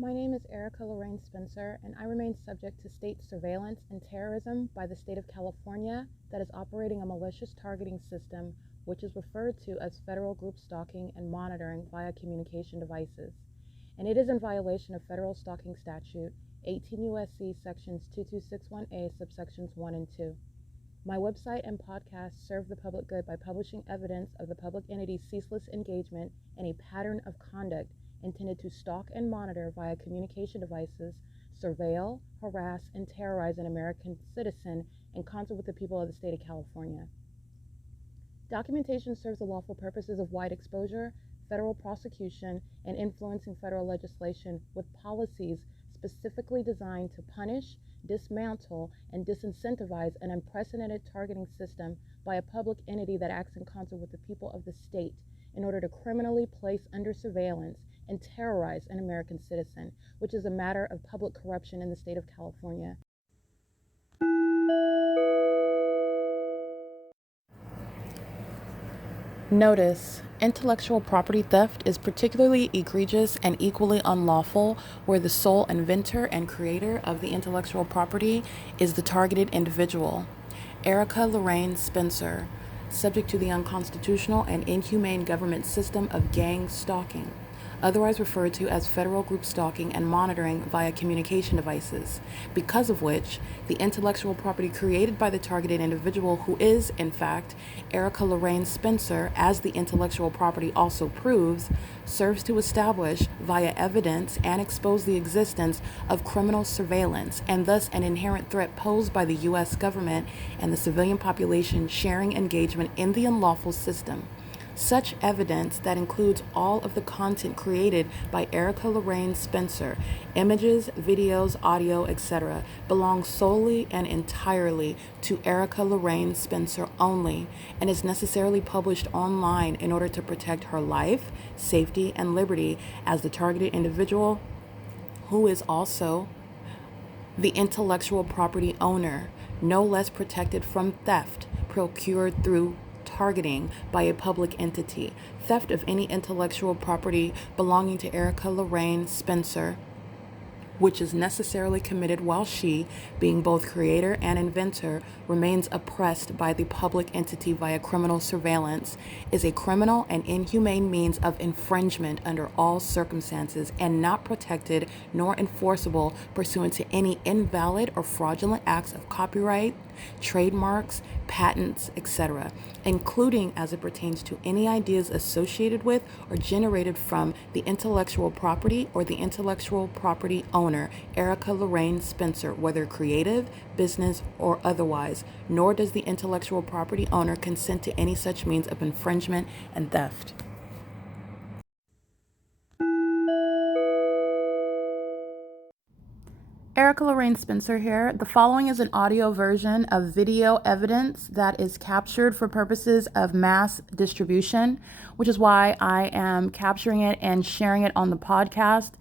My name is Erica Lorraine Spencer, and I remain subject to state surveillance and terrorism by the state of California that is operating a malicious targeting system, which is referred to as federal group stalking and monitoring via communication devices. And it is in violation of federal stalking statute 18 U.S.C. sections 2261A subsections 1 and 2. My website and podcast serve the public good by publishing evidence of the public entity's ceaseless engagement in a pattern of conduct intended to stalk and monitor via communication devices, surveil, harass, and terrorize an American citizen in concert with the people of the state of California. Documentation serves the lawful purposes of wide exposure, federal prosecution, and influencing federal legislation with policies specifically designed to punish, dismantle, and disincentivize an unprecedented targeting system by a public entity that acts in concert with the people of the state in order to criminally place under surveillance and terrorize an American citizen, which is a matter of public corruption in the state of California. Notice: intellectual property theft is particularly egregious and equally unlawful where the sole inventor and creator of the intellectual property is the targeted individual. Erica Lorraine Spencer, subject to the unconstitutional and inhumane government system of gang stalking, otherwise referred to as federal group stalking and monitoring via communication devices, because of which the intellectual property created by the targeted individual, who is, in fact, Erica Lorraine Spencer, as the intellectual property also proves, serves to establish via evidence and expose the existence of criminal surveillance and thus an inherent threat posed by the U.S. government and the civilian population sharing engagement in the unlawful system. Such evidence that includes all of the content created by Erica Lorraine Spencer, images, videos, audio, etc., belongs solely and entirely to Erica Lorraine Spencer only and is necessarily published online in order to protect her life, safety, and liberty as the targeted individual, who is also the intellectual property owner, no less protected from theft procured through targeting by a public entity. Theft of any intellectual property belonging to Erica Lorraine Spencer, which is necessarily committed while she, being both creator and inventor, remains oppressed by the public entity via criminal surveillance, is a criminal and inhumane means of infringement under all circumstances and not protected nor enforceable pursuant to any invalid or fraudulent acts of copyright, trademarks, patents, etc., including as it pertains to any ideas associated with or generated from the intellectual property or the intellectual property owner, Erica Lorraine Spencer, whether creative, business, or otherwise, nor does the intellectual property owner consent to any such means of infringement and theft. Erica Lorraine Spencer here. The following is an audio version of video evidence that is captured for purposes of mass distribution, which is why I am capturing it and sharing it on the podcast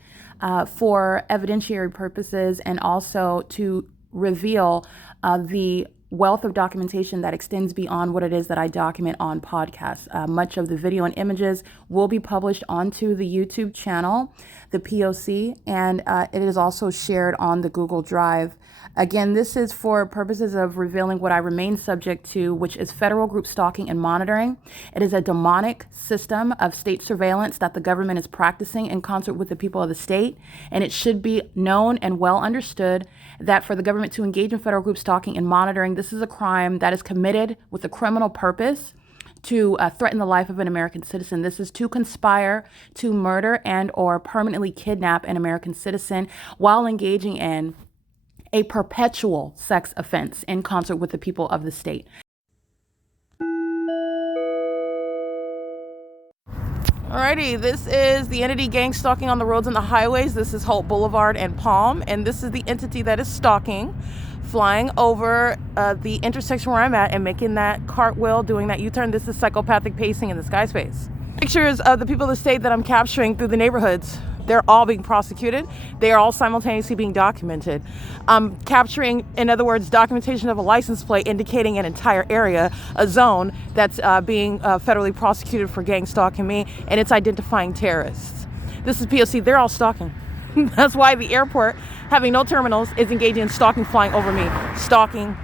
for evidentiary purposes and also to reveal the wealth of documentation that extends beyond what it is that I document on podcasts. Much of the video and images will be published onto the YouTube channel, the P.O.C, and it is also shared on the Google Drive. Again, this is for purposes of revealing what I remain subject to, which is federal group stalking and monitoring. It is a demonic system of state surveillance that the government is practicing in concert with the people of the state, and it should be known and well understood that for the government to engage in federal group stalking and monitoring, this is a crime that is committed with a criminal purpose to threaten the life of an American citizen. This is to conspire to murder and or permanently kidnap an American citizen while engaging in a perpetual sex offense in concert with the people of the state. Alrighty, this is the entity gang stalking on the roads and the highways. This is Holt Boulevard and Palm, and this is the entity that is stalking, flying over the intersection where I'm at and making that cartwheel, doing that U-turn. This is psychopathic pacing in the sky space. Pictures of the people of the state that I'm capturing through the neighborhoods. They're all being prosecuted. They are all simultaneously being documented. Capturing, in other words, documentation of a license plate indicating an entire area, a zone that's being federally prosecuted for gang stalking me, and it's identifying terrorists. This is P.O.C. They're all stalking. That's why the airport, having no terminals, is engaging in stalking, flying over me. Stalking.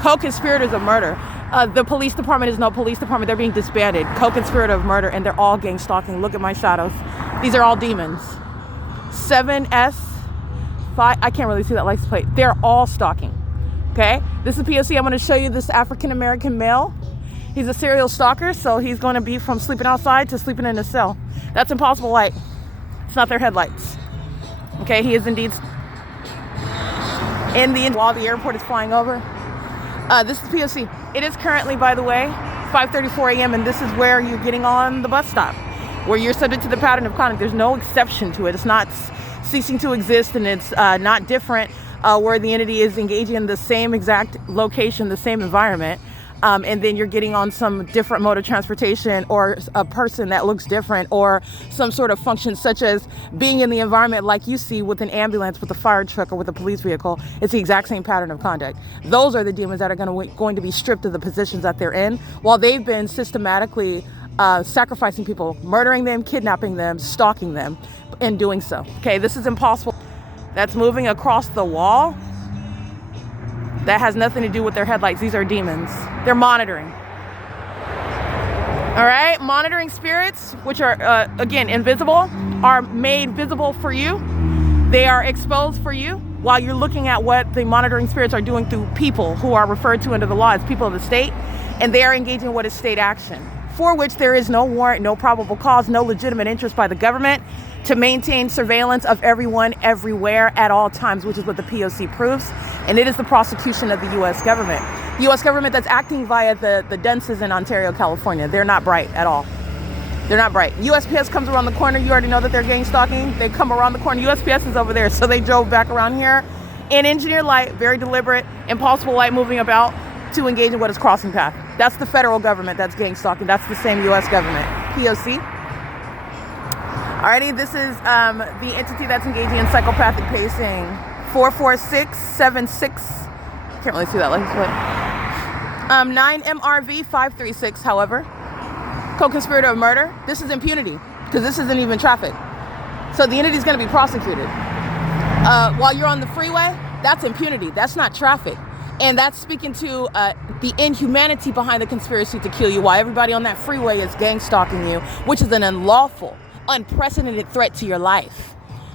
Co-conspirators of murder. The police department is no police department. They're being disbanded. Co-conspirator of murder, and they're all gang stalking. Look at my shadows. These are all demons. 7S, 5, I can't really see that license plate. They're all stalking. Okay? This is P.O.C. I'm going to show you this African-American male. He's a serial stalker, so he's going to be from sleeping outside to sleeping in a cell. That's impossible light. It's not their headlights. Okay, he is indeed in the while the airport is flying over. This is P.O.C. It is currently, by the way, 5:34 a.m. and this is where you're getting on the bus stop, where you're subject to the pattern of conduct. There's no exception to it. It's not ceasing to exist, and it's not different where the entity is engaging in the same exact location, the same environment. And then you're getting on some different mode of transportation, or a person that looks different, or some sort of function such as being in the environment like you see with an ambulance, with a fire truck, or with a police vehicle. It's the exact same pattern of conduct. Those are the demons that are going to be stripped of the positions that they're in, while they've been systematically sacrificing people, murdering them, kidnapping them, stalking them, and doing so. Okay, this is impossible. That's moving across the wall. That has nothing to do with their headlights. These are demons. They're monitoring. All right, monitoring spirits, which are, again, invisible, are made visible for you. They are exposed for you while you're looking at what the monitoring spirits are doing through people who are referred to under the law as people of the state, and they are engaging in what is state action, for which there is no warrant, no probable cause, no legitimate interest by the government to maintain surveillance of everyone, everywhere, at all times, which is what the P.O.C. proves. And it is the prosecution of the U.S. government. The U.S. government that's acting via the dunces in Ontario, California. They're not bright at all. They're not bright. USPS comes around the corner. You already know that they're gang stalking. They come around the corner. USPS is over there. So they drove back around here in engineered light, very deliberate, impossible light moving about to engage in what is crossing path. That's the federal government that's gang stalking. That's the same U.S. government. P.O.C. Alrighty, this is the entity that's engaging in psychopathic pacing. 44676. Can't really see that license plate. 9 MRV 536, however. Co-conspirator of murder. This is impunity, because this isn't even traffic. So the entity is going to be prosecuted. While you're on the freeway, that's impunity. That's not traffic. And that's speaking to the inhumanity behind the conspiracy to kill you, while everybody on that freeway is gang stalking you, which is an unlawful, unprecedented threat to your life.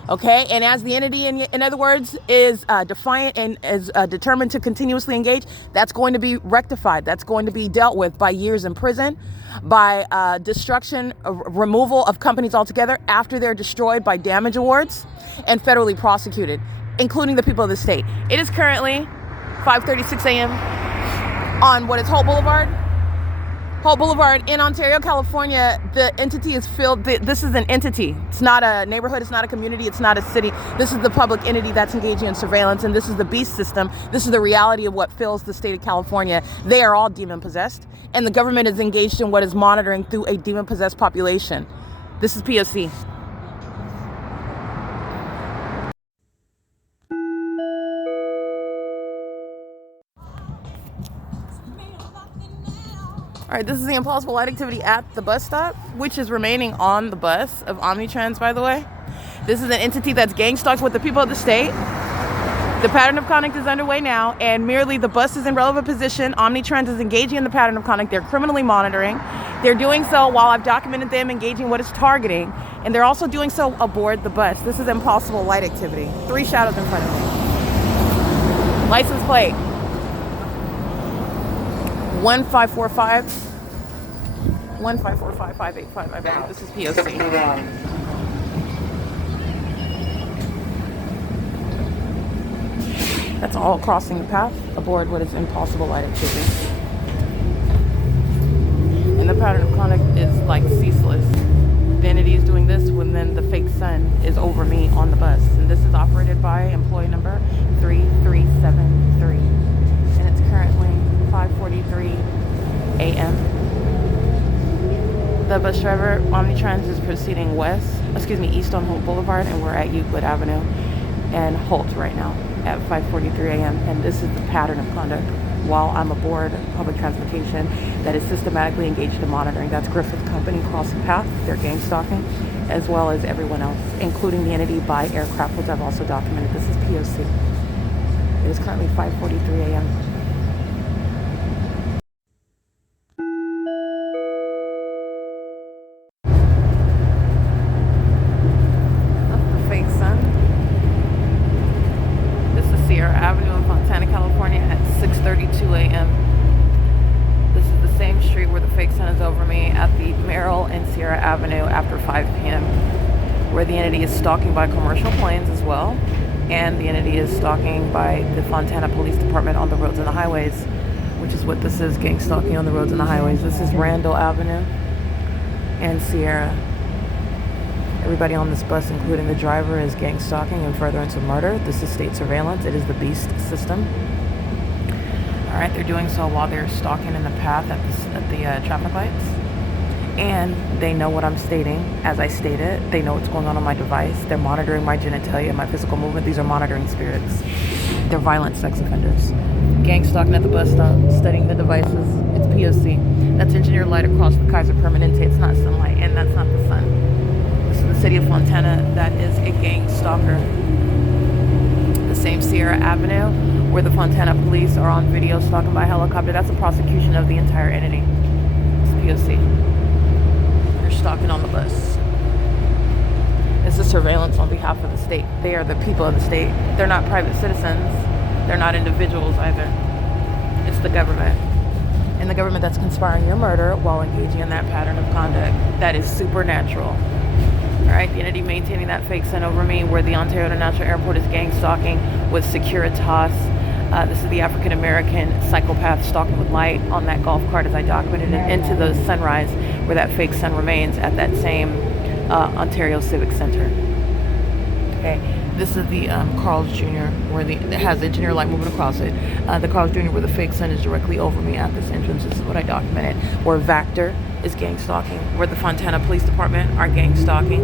Okay, and as the entity, in other words, is defiant and is determined to continuously engage, that's going to be rectified. That's going to be dealt with by years in prison, by destruction, removal of companies altogether after they're destroyed, by damage awards, and federally prosecuted, including the people of the state. It is currently 5:36 a.m. on what is Holt Boulevard. Holt Boulevard in Ontario, California. The entity is filled. This is an entity. It's not a neighborhood. It's not a community. It's not a city. This is the public entity that's engaging in surveillance, and this is the beast system. This is the reality of what fills the state of California. They are all demon possessed, and the government is engaged in what is monitoring through a demon possessed population. This is P.O.C. All right, this is the impossible light activity at the bus stop, which is remaining on the bus of Omnitrans, by the way. This is an entity that's gang stalked with the people of the state. The pattern of conduct is underway now, and merely the bus is in relevant position. Omnitrans is engaging in the pattern of conduct. They're criminally monitoring. They're doing so while I've documented them engaging what is targeting, and they're also doing so aboard the bus. This is impossible light activity. 3 shadows in front of me. License plate 1545 585. I believe this is P.O.C. That's all crossing the path aboard what is impossible light activity. And the pattern of conduct is like ceaseless. The entity is doing this when then the fake sun is over me on the bus. And this is operated by employee number 3373. And it's currently 5:43 a.m. The bus driver, Omnitrans, is proceeding east on Holt Boulevard, and we're at Euclid Avenue and Holt right now at 5:43 a.m. And this is the pattern of conduct while I'm aboard public transportation that is systematically engaged in monitoring. That's Griffith Company crossing path. They're gang stalking. as well as everyone else, including the entity by aircraft, which I've also documented. This is P.O.C. It is currently 5:43 a.m. That's the fake sun. This is Sierra Avenue in Fontana, California at 6:32 a.m. This is the same street where the fake sun is over me at the Merrill and Sierra Avenue after 5 p.m., where the entity is stalking by commercial planes as well, and the entity is stalking by the Fontana Police Department on the roads and the highways, which is what this is, gang stalking on the roads and the highways. This is Randall Avenue and Sierra. Everybody on this bus, including the driver, is gang stalking and furtherance of murder. This is state surveillance. It is the BEAST system. All right, they're doing so while they're stalking in the path at the traffic lights. And they know what I'm stating as I state it. They know what's going on my device. They're monitoring my genitalia and my physical movement. These are monitoring spirits. They're violent sex offenders. Gang stalking at the bus stop, studying the devices. It's P.O.C. That's engineered light across the Kaiser Permanente. It's not sunlight, and that's not the sun. This is the city of Fontana. That is a gang stalker. The same Sierra Avenue, where the Fontana police are on video stalking by helicopter. That's a prosecution of the entire entity. It's P.O.C. They're stalking on the bus. This is surveillance on behalf of the state. They are the people of the state. They're not private citizens. They're not individuals either. It's the government. And the government that's conspiring your murder while engaging in that pattern of conduct. That is supernatural. All right, the entity maintaining that fake sun over me, where the Ontario International Airport is gang stalking with Securitas. This is the African-American psychopath stalking with light on that golf cart as I documented it into the sunrise, where that fake sun remains at that same Ontario Civic Center. Okay, this is the Carl's Jr., where it has engineer light moving across it. The Carl's Jr., where the fake sun is directly over me at this entrance. This is what I documented. Where Vactor is gang stalking, where the Fontana Police Department are gang stalking,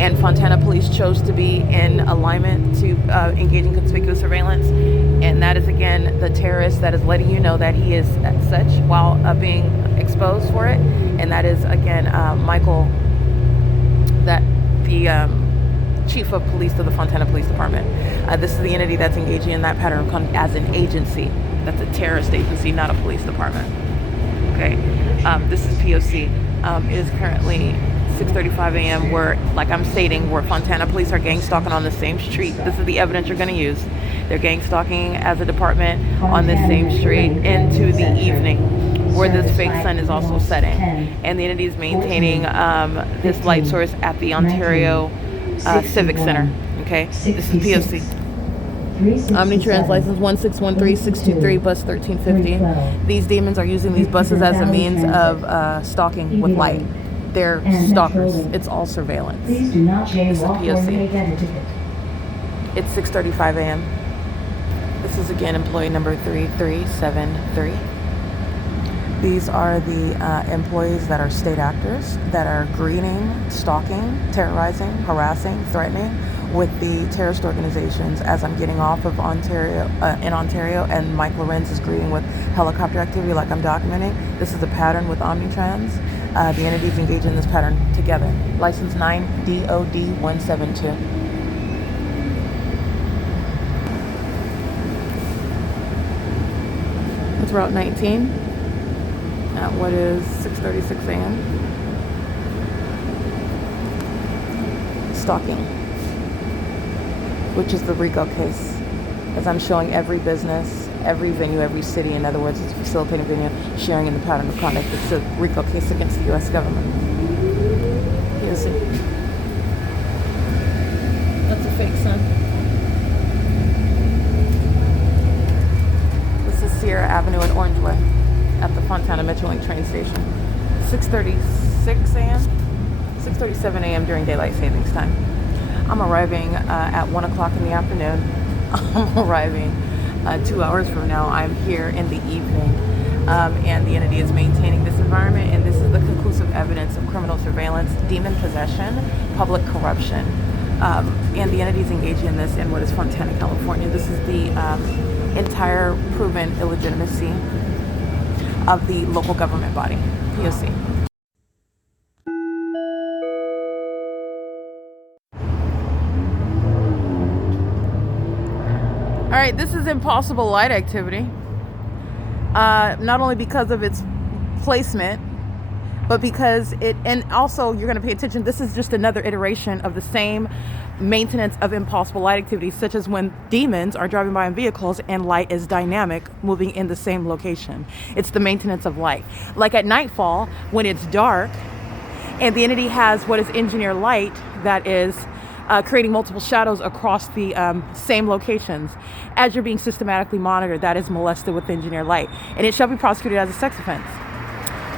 and Fontana Police chose to be in alignment to engage in conspicuous surveillance, and that is again the terrorist that is letting you know that he is such while being exposed for it, and that is again Michael, that the chief of police of the Fontana Police Department. This is the entity that's engaging in that pattern of conduct as an agency. That's a terrorist agency, not a police department. Okay, this is P.O.C. It is currently 6:35 a.m. where, like I'm stating, where Fontana police are gang stalking on the same street. This is the evidence you're going to use. They're gang stalking as a department on this same street into the evening, where this fake sun is also setting. And the entity is maintaining this light source at the Ontario Civic Center. Okay, this is P.O.C. Omnitrans license 1613623, bus 1350. These demons are using these buses as a means of stalking with light. They're stalkers. It's all surveillance. This is P.O.C. It's 6:35 a.m. This is again employee number 3373. These are the employees that are state actors that are greeting, stalking, terrorizing, harassing, threatening with the terrorist organizations as I'm getting off of Ontario, and Mike LORENZ is greeting with helicopter activity like I'm documenting. This is a pattern with Omnitrans. The entities engage in this pattern together. License 9DOD172. It's Route 19 at what is 6:36 a.m. Stalking, which is the RICO case, as I'm showing every business, every venue, every city, in other words, it's a facilitating venue, sharing in the pattern of conduct. It's a RICO case against the U.S. government. Here's it. That's a fake sun. This is Sierra Avenue at Orangeway at the Fontana Metrolink train station. 6:36 a.m., 6:37 a.m. during daylight savings time. I'm arriving at 1 o'clock in the afternoon. I'm arriving 2 hours from now. I'm here in the evening, and the entity is maintaining this environment, and this is the conclusive evidence of criminal surveillance, demon possession, public corruption, and the entity is engaging in this in what is Fontana, California. This is the entire proven illegitimacy of the local government body, P.O.C. right, this is impossible light activity. Not only because of its placement, but because and also you're going to pay attention, this is just another iteration of the same maintenance of impossible light activity, such as when demons are driving by in vehicles and light is dynamic, moving in the same location. It's the maintenance of light. Like at nightfall, when it's dark, and the entity has what is engineered light that is creating multiple shadows across the same locations. As you're being systematically monitored, that is molested with engineered light, and it shall be prosecuted as a sex offense.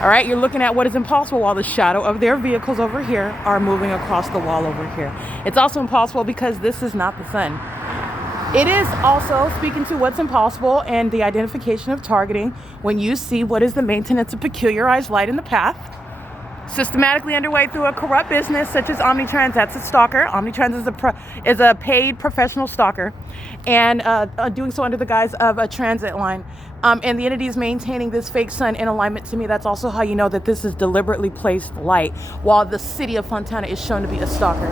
All right, you're looking at what is impossible while the shadow of their vehicles over here are moving across the wall over here. It's also impossible because this is not the sun. It is also speaking to what's impossible and the identification of targeting when you see what is the maintenance of peculiarized light in the path, systematically underway through a corrupt business such as Omnitrans. That's a stalker. Omnitrans is a paid professional stalker, and doing so under the guise of a transit line. And the entity is maintaining this fake sun in alignment. To me, that's also how you know that this is deliberately placed light, while the city of Fontana is shown to be a stalker.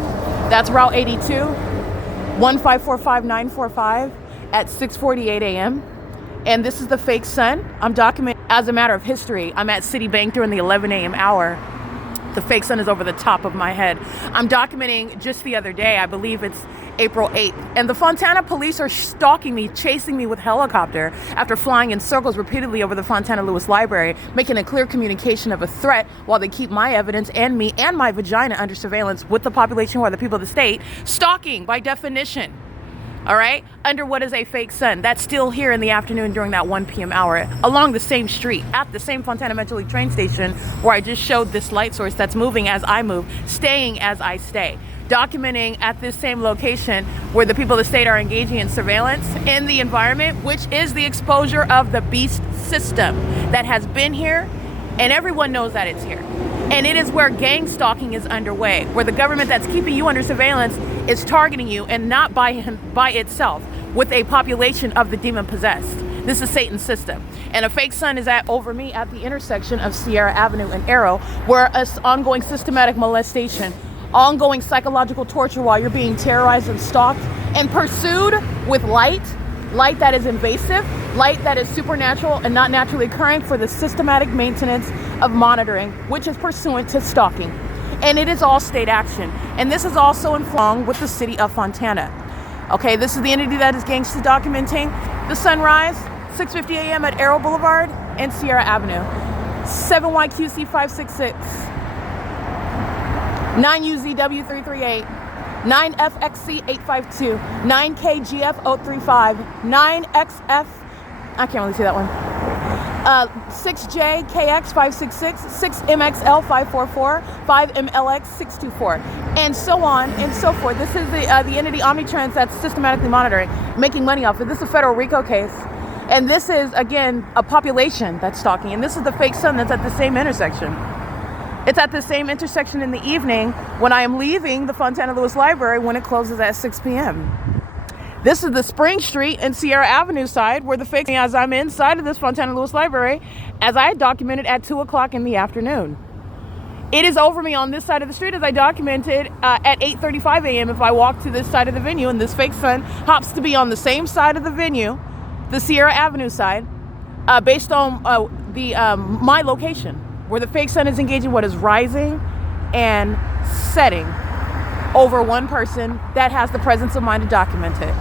That's Route 82, 1545945 at 6:48 a.m. And this is the fake sun. I'm documenting as a matter of history. I'm at Citibank during the 11 a.m. hour. The fake sun is over the top of my head. I'm documenting just the other day, I believe it's April 8th. And the Fontana police are stalking me, chasing me with helicopter after flying in circles repeatedly over the Fontana Lewis Library, making a clear communication of a threat while they keep my evidence and me and my vagina under surveillance with the population who are the people of the state. Stalking by definition. All right, under what is a fake sun. That's still here in the afternoon during that 1 p.m. hour along the same street at the same Fontana Metro League train station where I just showed this light source that's moving as I move, staying as I stay. Documenting at this same location where the people of the state are engaging in surveillance in the environment, which is the exposure of the beast system that has been here, and everyone knows that it's here. And it is where gang stalking is underway, where the government that's keeping you under surveillance is targeting you, and not by itself, with a population of the demon possessed. This is Satan's system. And a fake sun is over me at the intersection of Sierra Avenue and Arrow, where ongoing systematic molestation, ongoing psychological torture while you're being terrorized and stalked and pursued with light that is invasive, light that is supernatural and not naturally occurring, for the systematic maintenance of monitoring, which is pursuant to stalking. And it is all state action. And this is also in along with the city of Fontana. Okay, this is the entity that is gangster documenting the sunrise, 6:50 a.m. at Arrow Boulevard and Sierra Avenue. 7YQC 566, 9UZW338, 9FXC 852, 9KGF 035, 9XF, I can't really see that one, 6JKX 566, 6MXL 544, 5MLX 624, and so on and so forth. This is the entity Omnitrans that's systematically monitoring, making money off it. This is a federal RICO case. And this is, again, a population that's stalking. And this is the fake sun that's at the same intersection. It's at the same intersection in the evening when I am leaving the Fontana Lewis Library when it closes at 6 p.m. This is the Spring Street and Sierra Avenue side where the fake, as I'm inside of this Fontana Lewis Library, as I had documented at 2 o'clock in the afternoon. It is over me on this side of the street as I documented at 8:35 a.m. if I walk to this side of the venue, and this fake sun happens to be on the same side of the venue, the Sierra Avenue side, based on my location, where the fake sun is engaging what is rising and setting over one person that has the presence of mind to document it.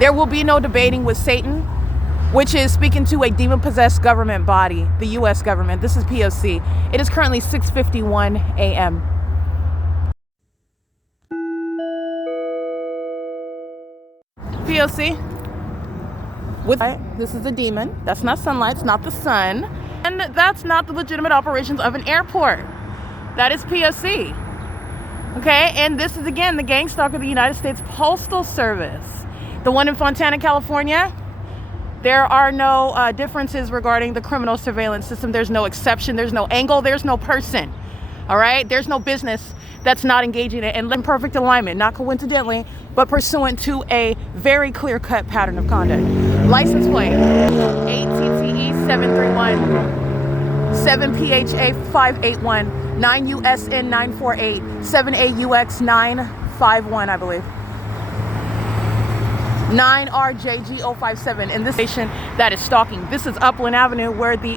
There will be no debating with Satan, which is speaking to a demon-possessed government body, the U.S. government. This is P.O.C. It is currently 6:51 a.m. P.O.C. This is a demon. That's not sunlight. It's not the sun. And that's not the legitimate operations of an airport. That is P.O.C. Okay? And this is, again, the gang stalker of the United States Postal Service. The one in Fontana, California. There are no differences regarding the criminal surveillance system. There's no exception. There's no angle. There's no person. All right? There's no business that's not engaging it in perfect alignment, not coincidentally, but pursuant to a very clear-cut pattern of conduct. License plate, ATTE 731, 7PHA 581, 9USN 948, 7AUX 951, I believe. 9RJG057 in this station that is stalking. This is Upland Avenue, where the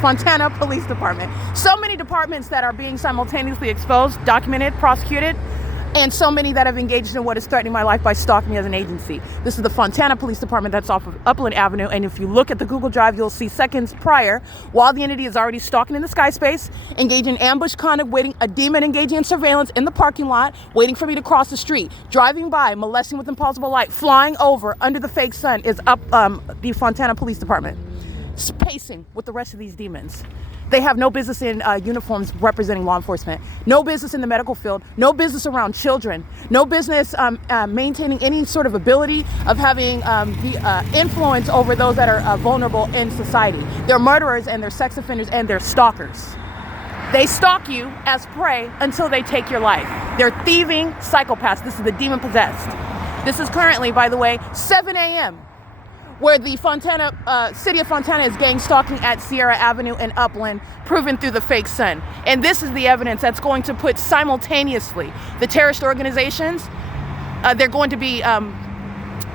Fontana Police Department. So many departments that are being simultaneously exposed, documented, prosecuted, and so many that have engaged in what is threatening my life by stalking me as an agency. This is the Fontana Police Department that's off of Upland Avenue, and if you look at the Google Drive, you'll see seconds prior, while the entity is already stalking in the sky space, engaging in ambush conduct, a demon engaging in surveillance in the parking lot, waiting for me to cross the street, driving by, molesting with impossible light, flying over under the fake sun is up the Fontana Police Department, pacing with the rest of these demons. They have no business in uniforms representing law enforcement, no business in the medical field, no business around children, no business maintaining any sort of ability of having the influence over those that are vulnerable in society. They're murderers and they're sex offenders and they're stalkers. They stalk you as prey until they take your life. They're thieving psychopaths. This is the demon possessed. This is currently, by the way, 7 a.m. where the city of Fontana is gang stalking at Sierra Avenue and Upland, proven through the fake sun. And this is the evidence that's going to put simultaneously the terrorist organizations, they're going to be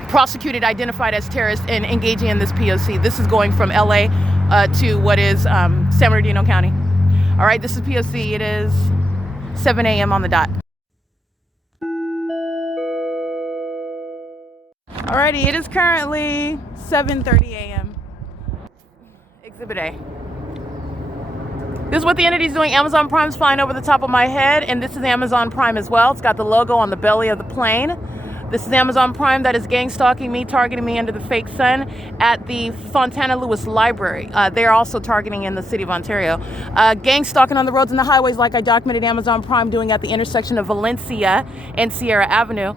prosecuted, identified as terrorists, and engaging in this P.O.C. This is going from LA to what is San Bernardino County. All right, this is P.O.C. It is 7 a.m. on the dot. Alrighty, it is currently 7:30 a.m. Exhibit A. This is what the entity is doing. Amazon Prime's flying over the top of my head, and this is Amazon Prime as well. It's got the logo on the belly of the plane. This is Amazon Prime that is gang stalking me, targeting me under the fake sun at the Fontana Lewis Library. They are also targeting in the city of Ontario. Gang stalking on the roads and the highways, like I documented Amazon Prime doing at the intersection of Valencia and Sierra Avenue.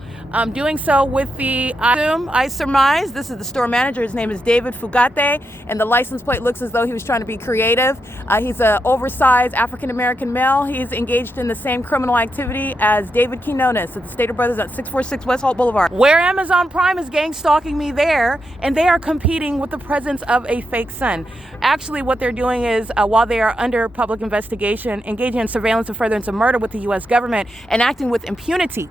Doing so with the, I surmise, this is the store manager. His name is David Fugate, and the license plate looks as though he was trying to be creative. He's an oversized African-American male. He's engaged in the same criminal activity as David Quinones at the Stater Brothers at 646 West Holt Boulevard, where Amazon Prime is gang stalking me there, and they are competing with the presence of a fake sun. Actually, what they're doing is, while they are under public investigation, engaging in surveillance and furtherance of murder with the U.S. government and acting with impunity.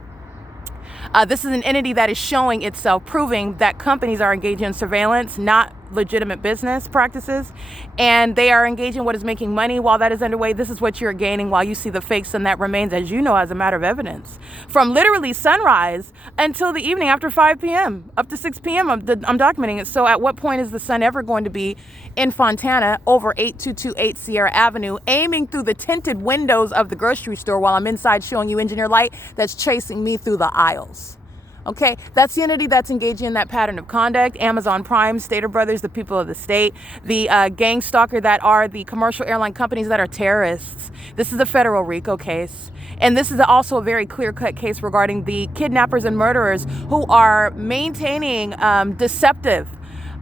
This is an entity that is showing itself, proving that companies are engaging in surveillance, not legitimate business practices, and they are engaging in what is making money. While that is underway, this is what you're gaining while you see the fake sun that remains, as you know, as a matter of evidence. From literally sunrise until the evening after 5 p.m., up to 6 p.m., I'm documenting it. So at what point is the sun ever going to be in Fontana over 8228 Sierra Avenue, aiming through the tinted windows of the grocery store while I'm inside showing you engineer light that's chasing me through the aisles? Okay, that's the entity that's engaging in that pattern of conduct. Amazon Prime, Stater Brothers, the people of the state, the gang stalker that are the commercial airline companies that are terrorists. This is a federal RICO case. And this is also a very clear-cut case regarding the kidnappers and murderers who are maintaining deceptive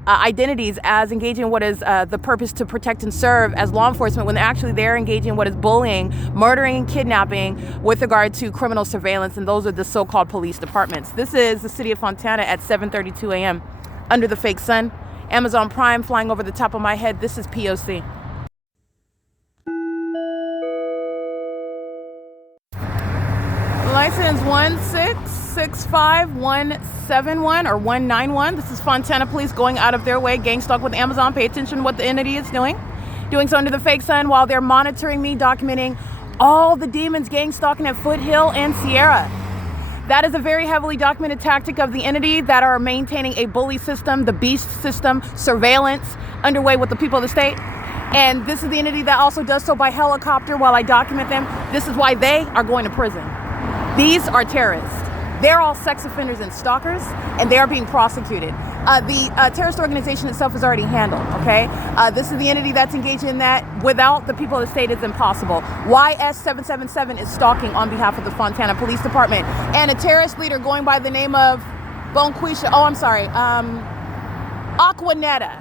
identities as engaging in what is the purpose to protect and serve as law enforcement, when actually they're engaging in what is bullying, murdering, and kidnapping with regard to criminal surveillance, and those are the so-called police departments. This is the city of Fontana at 7:32 a.m. under the fake sun. Amazon Prime flying over the top of my head. This is P.O.C. License 1665171 or 191. This is Fontana Police going out of their way, gang stalk with Amazon. Pay attention to what the entity is doing. Doing so under the fake sun while they're monitoring me, documenting all the demons gang stalking at Foothill and Sierra. That is a very heavily documented tactic of the entity that are maintaining a bully system, the beast system, surveillance underway with the people of the state. And this is the entity that also does so by helicopter while I document them. This is why they are going to prison. These are terrorists. They're all sex offenders and stalkers, and they are being prosecuted. The terrorist organization itself is already handled, okay? This is the entity that's engaged in that. Without the people of the state, it's impossible. I.I.S. 777 is stalking on behalf of the Fontana Police Department. And a terrorist leader going by the name of Aquanetta.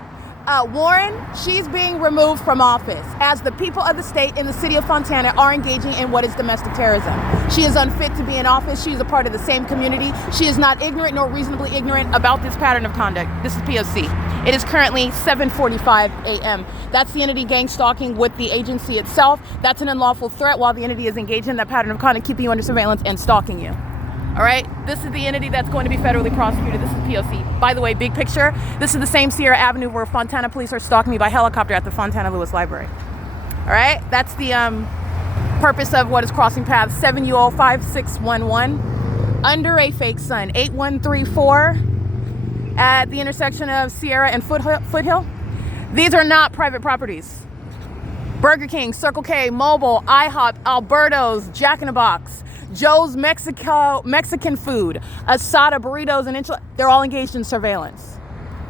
Warren, she's being removed from office as the people of the state in the city of Fontana are engaging in what is domestic terrorism. She is unfit to be in office. She is a part of the same community. She is not ignorant nor reasonably ignorant about this pattern of conduct. This is P.O.C. It is currently 7:45 a.m. That's the entity gang stalking with the agency itself. That's an unlawful threat while the entity is engaged in that pattern of conduct, keeping you under surveillance and stalking you. All right, this is the entity that's going to be federally prosecuted. This is P.O.C. By the way, big picture, this is the same Sierra Avenue where Fontana police are stalking me by helicopter at the Fontana Lewis Library. All right, that's the purpose of what is crossing paths 7UO5611 under a fake sun, 8134 at the intersection of Sierra and Foothill. These are not private properties. Burger King, Circle K, Mobile, IHOP, Alberto's, Jack in the Box, Joe's Mexican food, Asada burritos and enchiladas, they're all engaged in surveillance.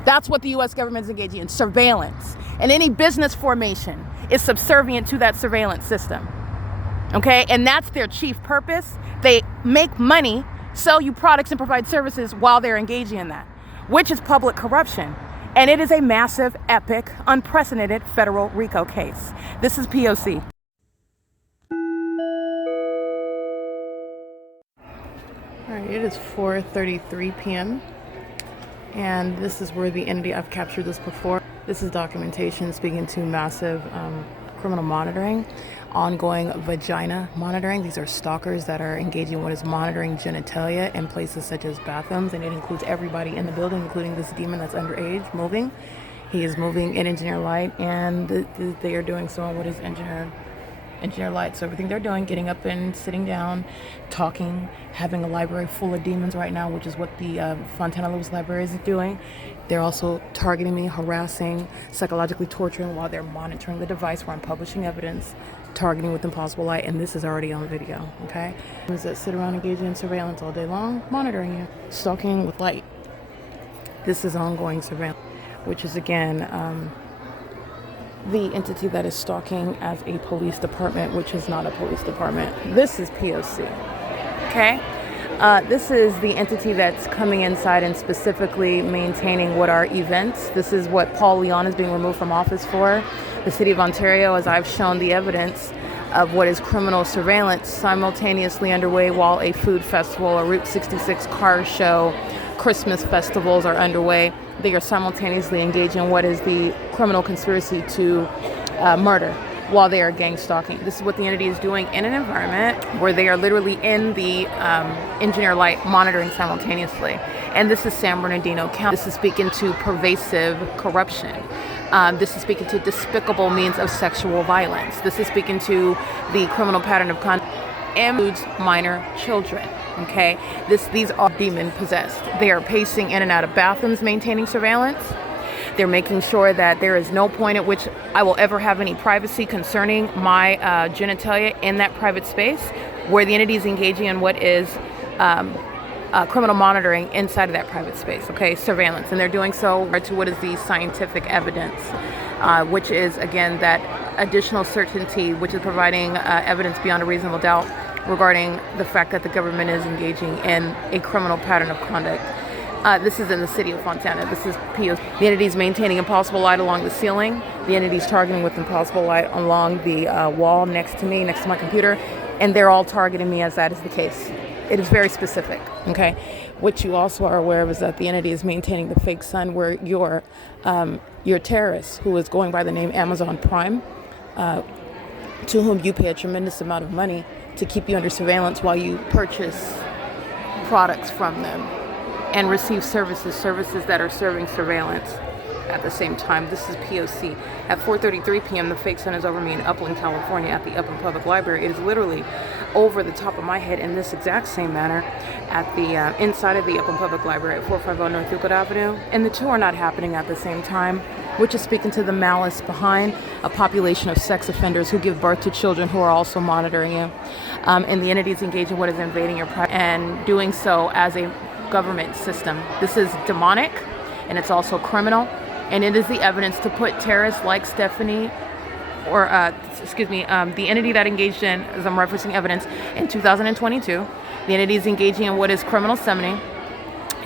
That's what the U.S. government is engaging in, surveillance. And any business formation is subservient to that surveillance system. Okay, and that's their chief purpose. They make money, sell you products and provide services while they're engaging in that, which is public corruption. And it is a massive, epic, unprecedented federal RICO case. This is P.O.C. All right, it is 4:33 p.m. and this is where the entity, I've captured this before. This is documentation speaking to massive criminal monitoring, ongoing vagina monitoring. These are stalkers that are engaging in what is monitoring genitalia in places such as bathrooms, and it includes everybody in the building, including this demon that's underage moving. He is moving in engineer light, and they are doing so on what is engineer light. So everything they're doing, getting up and sitting down, talking, having a library full of demons right now, which is what the Fontana Lewis Library is doing. They're also targeting me, harassing, psychologically torturing while they're monitoring the device where I'm publishing evidence, targeting with impossible light, and this is already on video, okay? That sit around engaging in surveillance all day long, monitoring you, stalking with light. This is ongoing surveillance, which is again, the entity that is stalking as a police department, which is not a police department. This is P.O.C. Okay? This is the entity that's coming inside and specifically maintaining what are events. This is what Paul Leon is being removed from office for. The city of Ontario, as I've shown the evidence of what is criminal surveillance simultaneously underway while a food festival, a Route 66 car show, Christmas festivals are underway. They are simultaneously engaging in what is the criminal conspiracy to murder while they are gang stalking. This is what the entity is doing in an environment where they are literally in the engineer light monitoring simultaneously. And this is San Bernardino County. This is speaking to pervasive corruption. This is speaking to despicable means of sexual violence. This is speaking to the criminal pattern of conduct includes minor children. Okay, these are demon possessed. They are pacing in and out of bathrooms, maintaining surveillance. They're making sure that there is no point at which I will ever have any privacy concerning my genitalia in that private space, where the entity is engaging in what is criminal monitoring inside of that private space. Okay, surveillance, and they're doing so to what is the scientific evidence, which is again that additional certainty, which is providing evidence beyond a reasonable doubt regarding the fact that the government is engaging in a criminal pattern of conduct. This is in the city of Fontana. This is P.O.C. The entity is maintaining impossible light along the ceiling. The entity is targeting with impossible light along the wall next to me, next to my computer, and they're all targeting me as that is the case. It is very specific, okay? What you also are aware of is that the entity is maintaining the fake sun where your terrorist, who is going by the name Amazon Prime, to whom you pay a tremendous amount of money to keep you under surveillance while you purchase products from them and receive services that are serving surveillance at the same time. This is P.O.C. At 4:33 p.m., the fake sun is over me in Upland, California at the Upland Public Library. It is literally over the top of my head in this exact same manner at the inside of the Upland Public Library at 450 North Euclid Avenue. And the two are not happening at the same time, which is speaking to the malice behind a population of sex offenders who give birth to children who are also monitoring you. And the entity is engaging what is invading your privacy and doing so as a government system. This is demonic, and it's also criminal, and it is the evidence to put terrorists like Stephanie, or the entity that engaged in, as I'm referencing evidence, in 2022. The entity is engaging in what is criminal summoning,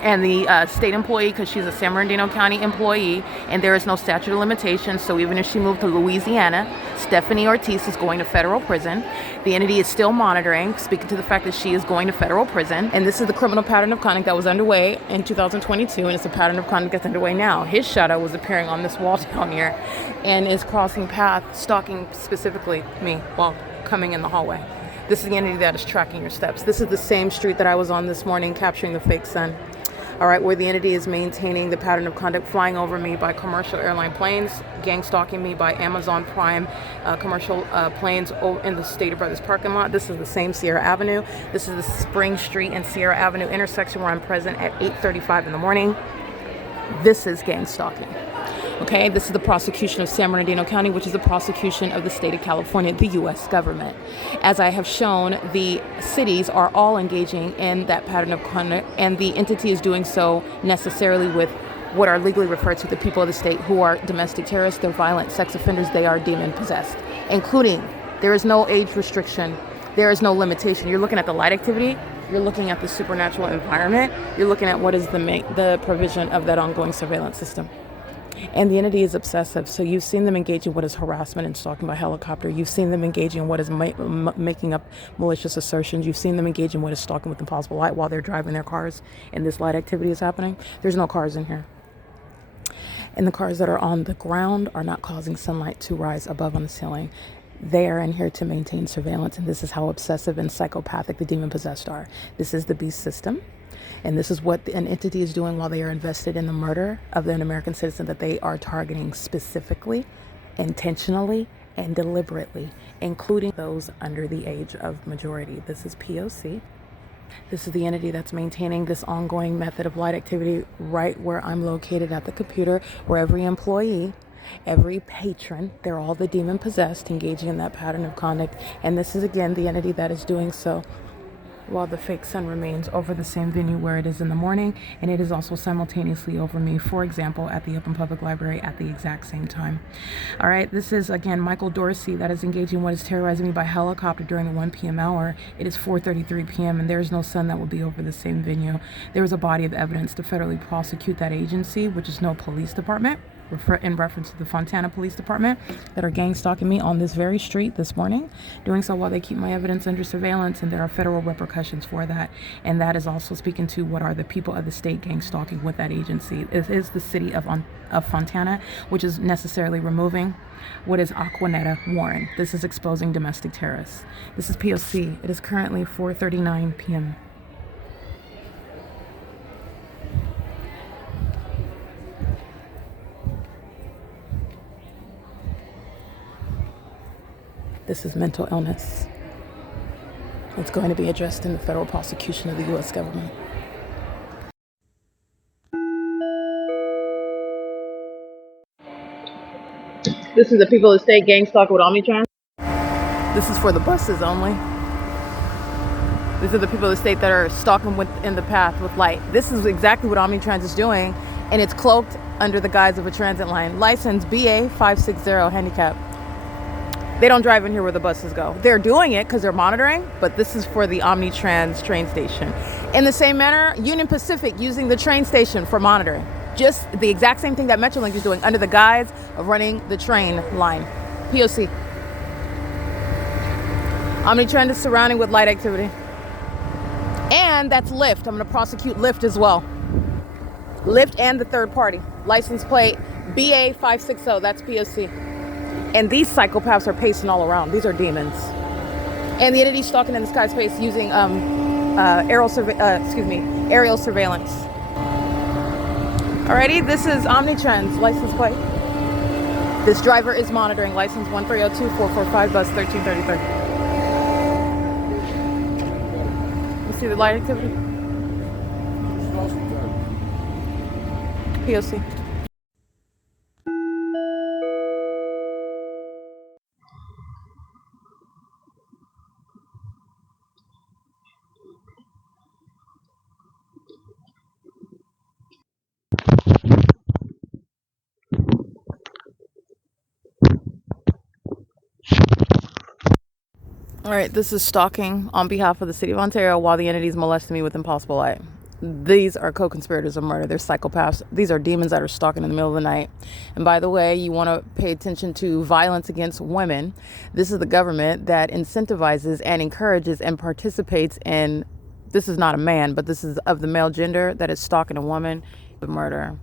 and the state employee, because she's a San Bernardino County employee, and there is no statute of limitations, so even if she moved to Louisiana, Stephanie Ortiz is going to federal prison. The entity is still monitoring, speaking to the fact that she is going to federal prison, and this is the criminal pattern of conduct that was underway in 2022, and it's a pattern of conduct that's underway now. His shadow was appearing on this wall down here, and is crossing path, stalking specifically me while coming in the hallway. This is the entity that is tracking your steps. This is the same street that I was on this morning capturing the fake sun. All right, where the entity is maintaining the pattern of conduct, flying over me by commercial airline planes, gang stalking me by Amazon Prime commercial planes in the Stater Brothers parking lot. This is the same Sierra Avenue. This is the Spring Street and Sierra Avenue intersection where I'm present at 8:35 in the morning. This is gang stalking. Okay, this is the prosecution of San Bernardino County, which is the prosecution of the state of California, the U.S. government. As I have shown, the cities are all engaging in that pattern of conduct, and the entity is doing so necessarily with what are legally referred to the people of the state who are domestic terrorists, they're violent sex offenders, they are demon possessed, including there is no age restriction, there is no limitation. You're looking at the light activity, you're looking at the supernatural environment, you're looking at what is the provision of that ongoing surveillance system. And the entity is obsessive. So you've seen them engage in what is harassment and stalking by helicopter. You've seen them engage in what is making up malicious assertions. You've seen them engage in what is stalking with impossible light while they're driving their cars and this light activity is happening. There's no cars in here. And the cars that are on the ground are not causing sunlight to rise above on the ceiling. They are in here to maintain surveillance, and this is how obsessive and psychopathic the demon-possessed are. This is the beast system, and this is what an entity is doing while they are invested in the murder of an American citizen that they are targeting specifically, intentionally, and deliberately, including those under the age of majority. This is P.O.C. This is the entity that's maintaining this ongoing method of light activity right where I'm located at the computer, where every employee, every patron, they're all the demon possessed, engaging in that pattern of conduct. And this is again the entity that is doing so while the fake sun remains over the same venue where it is in the morning, and it is also simultaneously over me, for example, at the Open Public Library at the exact same time. All right, this is again Michael Dorsey that is engaging what is terrorizing me by helicopter during the 1 p.m. hour. It is 4:33 p.m. and there is no sun that will be over the same venue. There is a body of evidence to federally prosecute that agency, which is no police department, in reference to the Fontana Police Department, that are gang stalking me on this very street this morning, doing so while they keep my evidence under surveillance, and there are federal repercussions for that. And that is also speaking to what are the people of the state gang stalking with that agency. It is the city of Fontana, which is necessarily removing what is Aquanetta Warren. This is exposing domestic terrorists. This is P.O.C. It is currently 4:39 p.m. This is mental illness. It's going to be addressed in the federal prosecution of the U.S. government. This is the people of the state gang stalk with Omnitrans. This is for the buses only. These are the people of the state that are stalking in the path with light. This is exactly what Omnitrans is doing, and it's cloaked under the guise of a transit line. License BA 560 handicap. They don't drive in here where the buses go. They're doing it because they're monitoring, but this is for the Omnitrans train station. In the same manner, Union Pacific using the train station for monitoring. Just the exact same thing that Metrolink is doing under the guise of running the train line. P.O.C. Omnitrans is surrounding with light activity. And that's Lyft. I'm going to prosecute Lyft as well. Lyft and the third party. License plate BA 560, that's P.O.C. And these psychopaths are pacing all around. These are demons. And the entity stalking in the sky space using aerial surveillance. Alrighty, this is Omnitrans license plate. This driver is monitoring license 1302445 bus 1333. You see the light activity? P.O.C. All right, this is stalking on behalf of the city of Ontario while the entities molesting me with impossible light. These are co-conspirators of murder. They're psychopaths. These are demons that are stalking in the middle of the night. And by the way, you want to pay attention to violence against women. This is the government that incentivizes and encourages and participates in, this is not a man, but this is of the male gender that is stalking a woman with murder.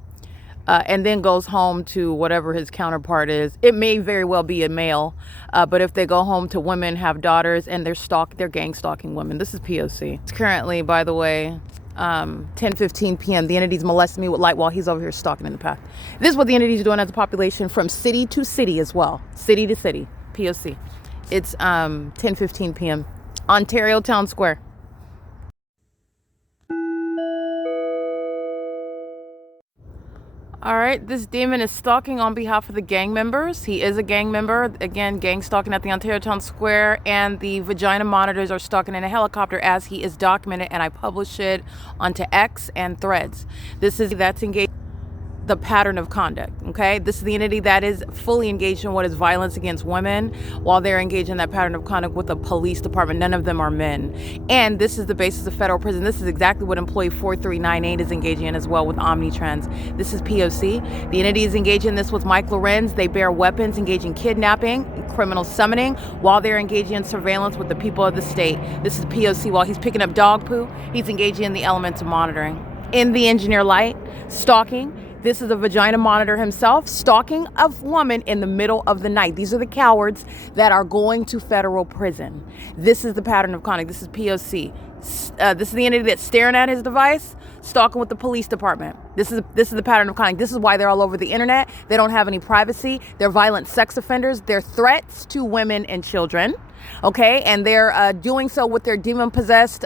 and then goes home to whatever his counterpart is. It may very well be a male, but if they go home to women, have daughters, and they're gang stalking women. This is P.O.C. It's currently, by the way, 10:15 p.m. The entity's molesting me with light while he's over here stalking in the path. This is what the entity's doing as a population from city to city as well. City to city. P.O.C. It's 10:15 p.m. Ontario Town Square. All right, this demon is stalking on behalf of the gang members. He is a gang member. Again, gang stalking at the Ontario Town Square, and the vagina monitors are stalking in a helicopter as he is documented, and I publish it onto X and Threads. That's engaged the pattern of conduct, okay? This is the entity that is fully engaged in what is violence against women while they're engaged in that pattern of conduct with the police department. None of them are men. And this is the basis of federal prison. This is exactly what employee 4398 is engaging in as well with Omnitrans. This is P.O.C. The entity is engaged in this with Mike LORENZ. They bear weapons, engage in kidnapping, criminal summoning, while they're engaging in surveillance with the people of the state. This is P.O.C. While he's picking up dog poo, he's engaging in the elements of monitoring. In the engineer light, stalking. This is a vagina monitor himself, stalking a woman in the middle of the night. These are the cowards that are going to federal prison. This is the pattern of conduct. This is P.O.C. This is the entity that's staring at his device, stalking with the police department. This is the pattern of conduct. This is why they're all over the internet. They don't have any privacy. They're violent sex offenders. They're threats to women and children. Okay, and they're doing so with their demon-possessed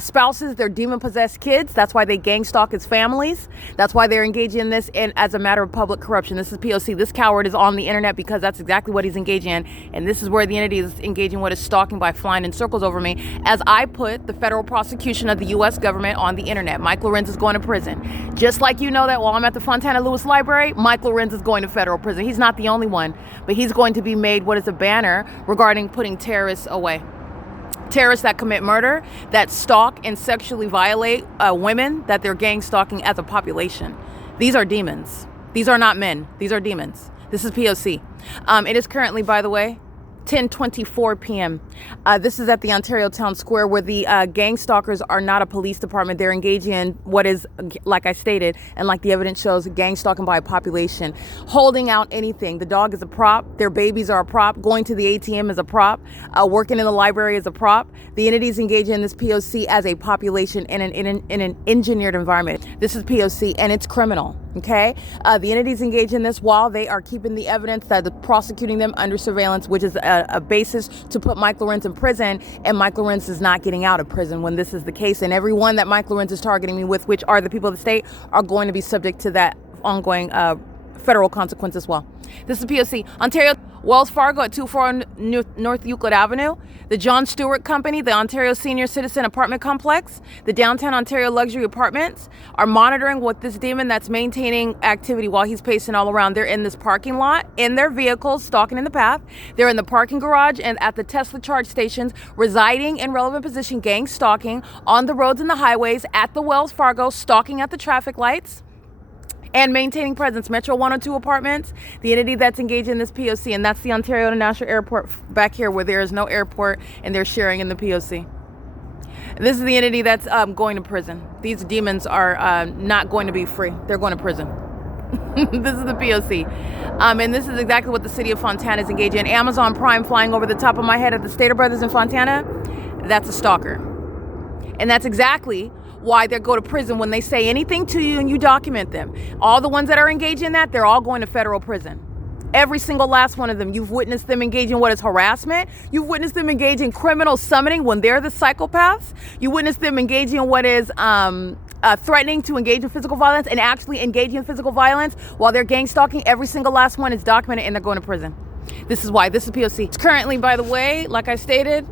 spouses, their demon-possessed kids. That's why they gang stalk his families. That's why they're engaging in this and as a matter of public corruption. This is P.O.C. This coward is on the internet because that's exactly what he's engaging in. And this is where the entity is engaging what is stalking by flying in circles over me as I put the federal prosecution of the U.S. government on the internet. Mike LORENZ is going to prison. Just like you know that while I'm at the Fontana Lewis Library, Mike LORENZ is going to federal prison. He's not the only one, but he's going to be made what is a banner regarding putting terrorists away. Terrorists that commit murder, that stalk and sexually violate women, that they're gang stalking as a population. These are demons. These are not men. These are demons. This is P.O.C. It is currently, by the way, 10:24 p.m. This is at the Ontario Town Square where the gang stalkers are not a police department. They're engaging in what is, like I stated, and like the evidence shows, gang stalking by a population. Holding out anything. The dog is a prop. Their babies are a prop. Going to the ATM is a prop. Working in the library is a prop. The entities engaging in this P.O.C. as a population in an engineered environment. This is P.O.C. and it's criminal. Okay, the entities engage in this while they are keeping the evidence that prosecuting them under surveillance, which is a basis to put Mike LORENZ in prison, and Mike LORENZ is not getting out of prison when this is the case. And everyone that Mike LORENZ is targeting me with, which are the people of the state, are going to be subject to that ongoing federal consequence as well. This is P.O.C. Ontario Wells Fargo at 241 North Euclid Avenue, the John Stewart Company, the Ontario Senior Citizen Apartment Complex, the Downtown Ontario Luxury Apartments are monitoring what this demon that's maintaining activity while he's pacing all around. They're in this parking lot, in their vehicles, stalking in the path. They're in the parking garage and at the Tesla charge stations, residing in relevant position, gang stalking on the roads and the highways, at the Wells Fargo, stalking at the traffic lights, and maintaining presence. Metro 102 Apartments, the entity that's engaged in this P.O.C., and that's the Ontario International Airport back here where there is no airport and they're sharing in the P.O.C. This is the entity that's going to prison. These demons are not going to be free. They're going to prison. This is the P.O.C. And this is exactly what the city of Fontana is engaged in. Amazon Prime flying over the top of my head at the Stater Brothers in Fontana, that's a stalker. And that's exactly why they go to prison when they say anything to you and you document them. All the ones that are engaged in that, they're all going to federal prison. Every single last one of them. You've witnessed them engage in what is harassment. You've witnessed them engage in criminal summoning when they're the psychopaths. You witnessed them engaging in what is threatening to engage in physical violence and actually engaging in physical violence while they're gang stalking. Every single last one is documented and they're going to prison. This is why. This is P.O.C. It's currently, by the way, like I stated,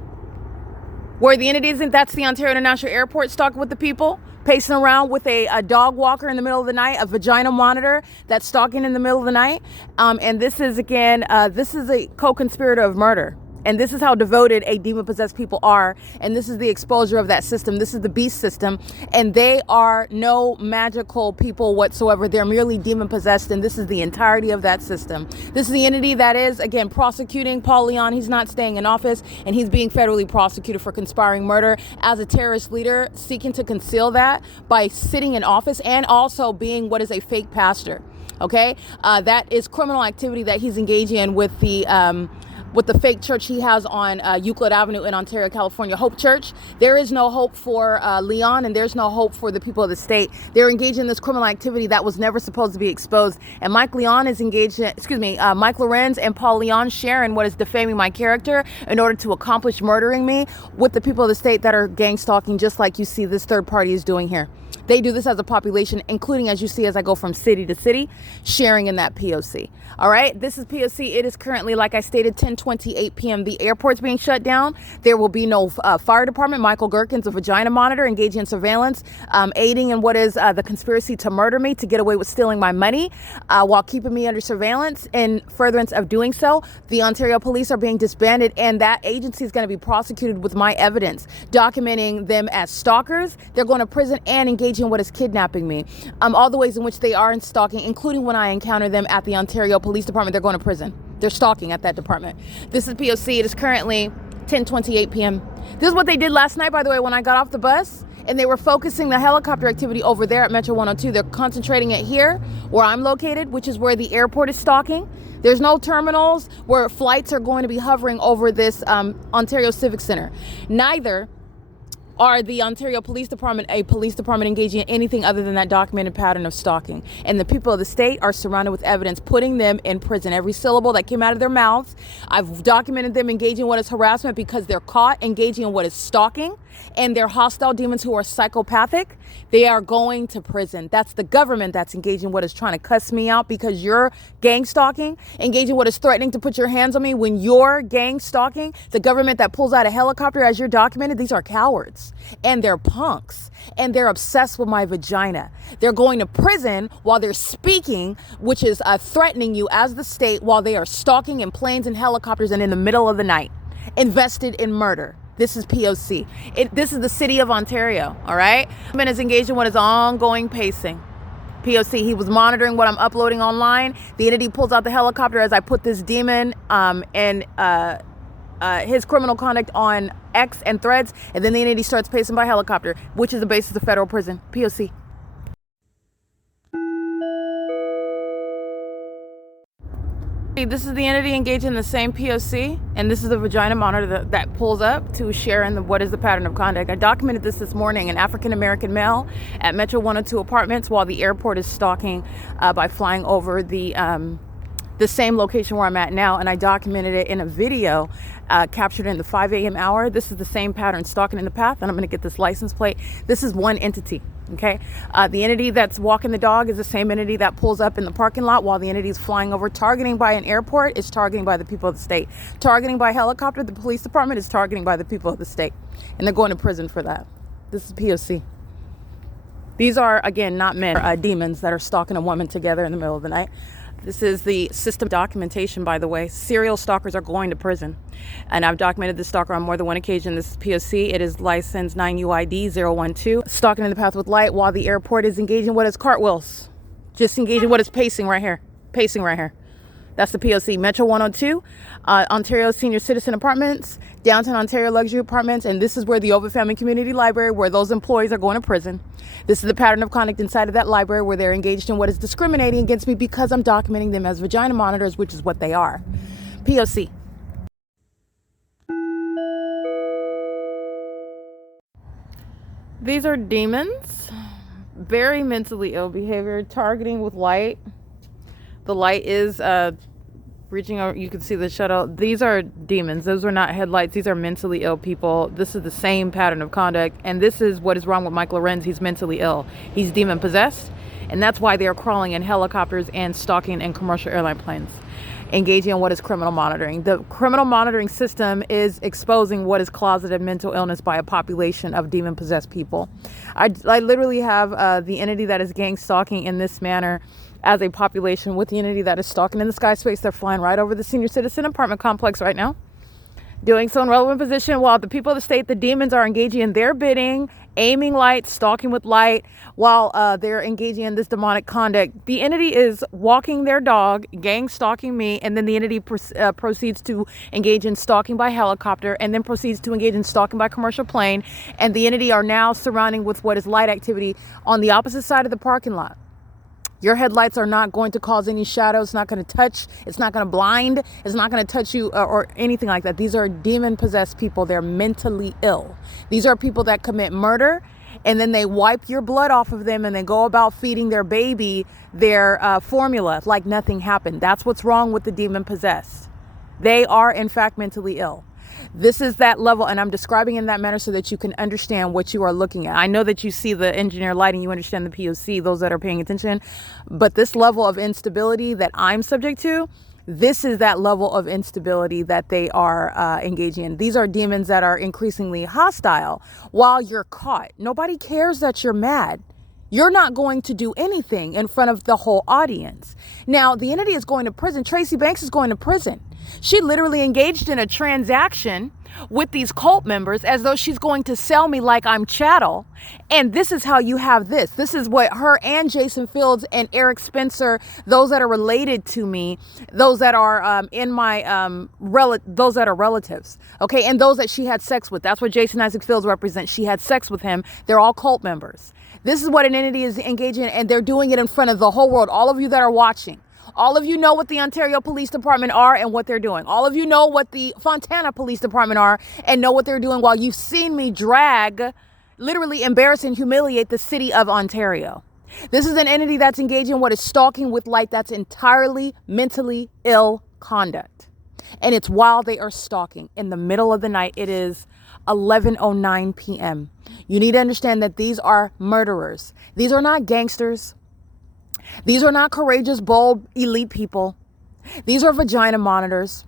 where the entity isn't, that's the Ontario International Airport, stalking with the people, pacing around with a dog walker in the middle of the night, a vagina monitor that's stalking in the middle of the night. And this is, again, this is a co-conspirator of murder. And this is how devoted a demon-possessed people are. And this is the exposure of that system. This is the beast system. And they are no magical people whatsoever. They're merely demon-possessed. And this is the entirety of that system. This is the entity that is, again, prosecuting Paul Leon. He's not staying in office. And he's being federally prosecuted for conspiring murder as a terrorist leader, seeking to conceal that by sitting in office and also being what is a fake pastor. Okay? That is criminal activity that he's engaging in with the fake church he has on Euclid Avenue in Ontario, California, Hope Church. There is no hope for Leon, and there's no hope for the people of the state. They're engaged in this criminal activity that was never supposed to be exposed. And Mike Leon is engaged in, Mike LORENZ and Paul Leon sharing what is defaming my character in order to accomplish murdering me with the people of the state that are gang stalking, just like you see this third party is doing here. They do this as a population, including, as you see, as I go from city to city, sharing in that P.O.C. All right, this is P.O.C. It is currently, like I stated, 10:28 p.m. The airport's being shut down. There will be no fire department. Michael GERKEN's a vagina monitor, engaging in surveillance, aiding in what is the conspiracy to murder me, to get away with stealing my money, while keeping me under surveillance. In furtherance of doing so, the Ontario police are being disbanded, and that agency is going to be prosecuted with my evidence, documenting them as stalkers. They're going to prison and engaging in what is kidnapping me. All the ways in which they are in stalking, including when I encounter them at the Ontario Police Department, they're going to prison. They're stalking at that department. This is P.O.C. It is currently 10:28 p.m. This is what they did last night, by the way, when I got off the bus, and they were focusing the helicopter activity over there at Metro 102. They're concentrating it here, where I'm located, which is where the airport is stalking. There's no terminals where flights are going to be hovering over this Ontario Civic Center. Neither are the Ontario Police Department a police department engaging in anything other than that documented pattern of stalking. And the people of the state are surrounded with evidence, putting them in prison. Every syllable that came out of their mouths, I've documented them engaging in what is harassment because they're caught engaging in what is stalking, and they're hostile demons who are psychopathic. They are going to prison. That's the government that's engaging what is trying to cuss me out because you're gang stalking, engaging what is threatening to put your hands on me when you're gang stalking. The government that pulls out a helicopter as you're documented, these are cowards and they're punks and they're obsessed with my vagina. They're going to prison while they're speaking, which is threatening you as the state while they are stalking in planes and helicopters and in the middle of the night, invested in murder. This is P.O.C. This is the city of Ontario, all right? Man is engaged in what is ongoing pacing. P.O.C. He was monitoring what I'm uploading online. The entity pulls out the helicopter as I put this demon and his criminal conduct on X and Threads, and then the entity starts pacing by helicopter, which is the basis of federal prison. P.O.C. This is the entity engaged in the same P.O.C. and this is the vagina monitor that pulls up to share in what is the pattern of conduct. I documented this morning, an African-American male at Metro 102 apartments while the airport is stalking by flying over the same location where I'm at now, and I documented it in a video captured in the 5 a.m. hour. This is the same pattern stalking in the path, and I'm going to get this license plate. This is one entity. Okay, the entity that's walking the dog is the same entity that pulls up in the parking lot while the entity is flying over. Targeting by an airport is targeting by the people of the state. Targeting by helicopter, the police department is targeting by the people of the state. And they're going to prison for that. This is P.O.C. These are, again, not men, demons that are stalking a woman together in the middle of the night. This is the system documentation, by the way. Serial stalkers are going to prison. And I've documented this stalker on more than one occasion. This is P.O.C. It is license 9UID 012. Stalking in the path with light while the airport is engaging what is cartwheels. Just engaging what is pacing right here. Pacing right here. That's the P.O.C. Metro 102, Ontario Senior Citizen Apartments, Downtown Ontario Luxury Apartments, and this is where the Ovid Family Community Library, where those employees are going to prison. This is the pattern of conduct inside of that library where they're engaged in what is discriminating against me because I'm documenting them as vagina monitors, which is what they are. P.O.C. These are demons, very mentally ill behavior, targeting with light. The light is reaching over. You can see the shutout. These are demons. Those are not headlights. These are mentally ill people. This is the same pattern of conduct. And this is what is wrong with Mike LORENZ. He's mentally ill. He's demon possessed. And that's why they are crawling in helicopters and stalking in commercial airline planes, engaging in what is criminal monitoring. The criminal monitoring system is exposing what is closeted mental illness by a population of demon possessed people. I literally have the entity that is gang stalking in this manner as a population with the entity that is stalking in the sky space. They're flying right over the senior citizen apartment complex right now. Doing so in relevant position while the people of the state, the demons, are engaging in their bidding, aiming light, stalking with light, while they're engaging in this demonic conduct. The entity is walking their dog, gang stalking me, and then the entity proceeds to engage in stalking by helicopter, and then proceeds to engage in stalking by commercial plane, and the entity are now surrounding with what is light activity on the opposite side of the parking lot. Your headlights are not going to cause any shadow. It's not going to touch. It's not going to blind. It's not going to touch you or anything like that. These are demon-possessed people. They're mentally ill. These are people that commit murder, and then they wipe your blood off of them, and they go about feeding their baby their formula like nothing happened. That's what's wrong with the demon-possessed. They are, in fact, mentally ill. This is that level, and I'm describing in that manner so that you can understand what you are looking at. I know that you see the engineer lighting, you understand the P.O.C, those that are paying attention, but this level of instability that I'm subject to, this is that level of instability that they are engaging in. These are demons that are increasingly hostile while you're caught. Nobody cares that you're mad. You're not going to do anything in front of the whole audience. Now, the entity is going to prison. Tracy Banks is going to prison. She literally engaged in a transaction with these cult members as though she's going to sell me like I'm chattel. And this is how you have this. This is what her and Jason Fields and Eric Spencer, those that are related to me, those that are in my those that are relatives, okay, and those that she had sex with. That's what Jason Isaac Fields represents. She had sex with him. They're all cult members. This is what an entity is engaging in, and they're doing it in front of the whole world. All of you that are watching. All of you know what the Ontario Police Department are and what they're doing. All of you know what the Fontana Police Department are and know what they're doing while you've seen me drag, literally embarrass and humiliate the city of Ontario. This is an entity that's engaging in what is stalking with light. That's entirely mentally ill conduct. And it's while they are stalking in the middle of the night. It is 11:09 p.m. You need to understand that these are murderers. These are not gangsters. These are not courageous, bold, elite people. These are vagina monitors.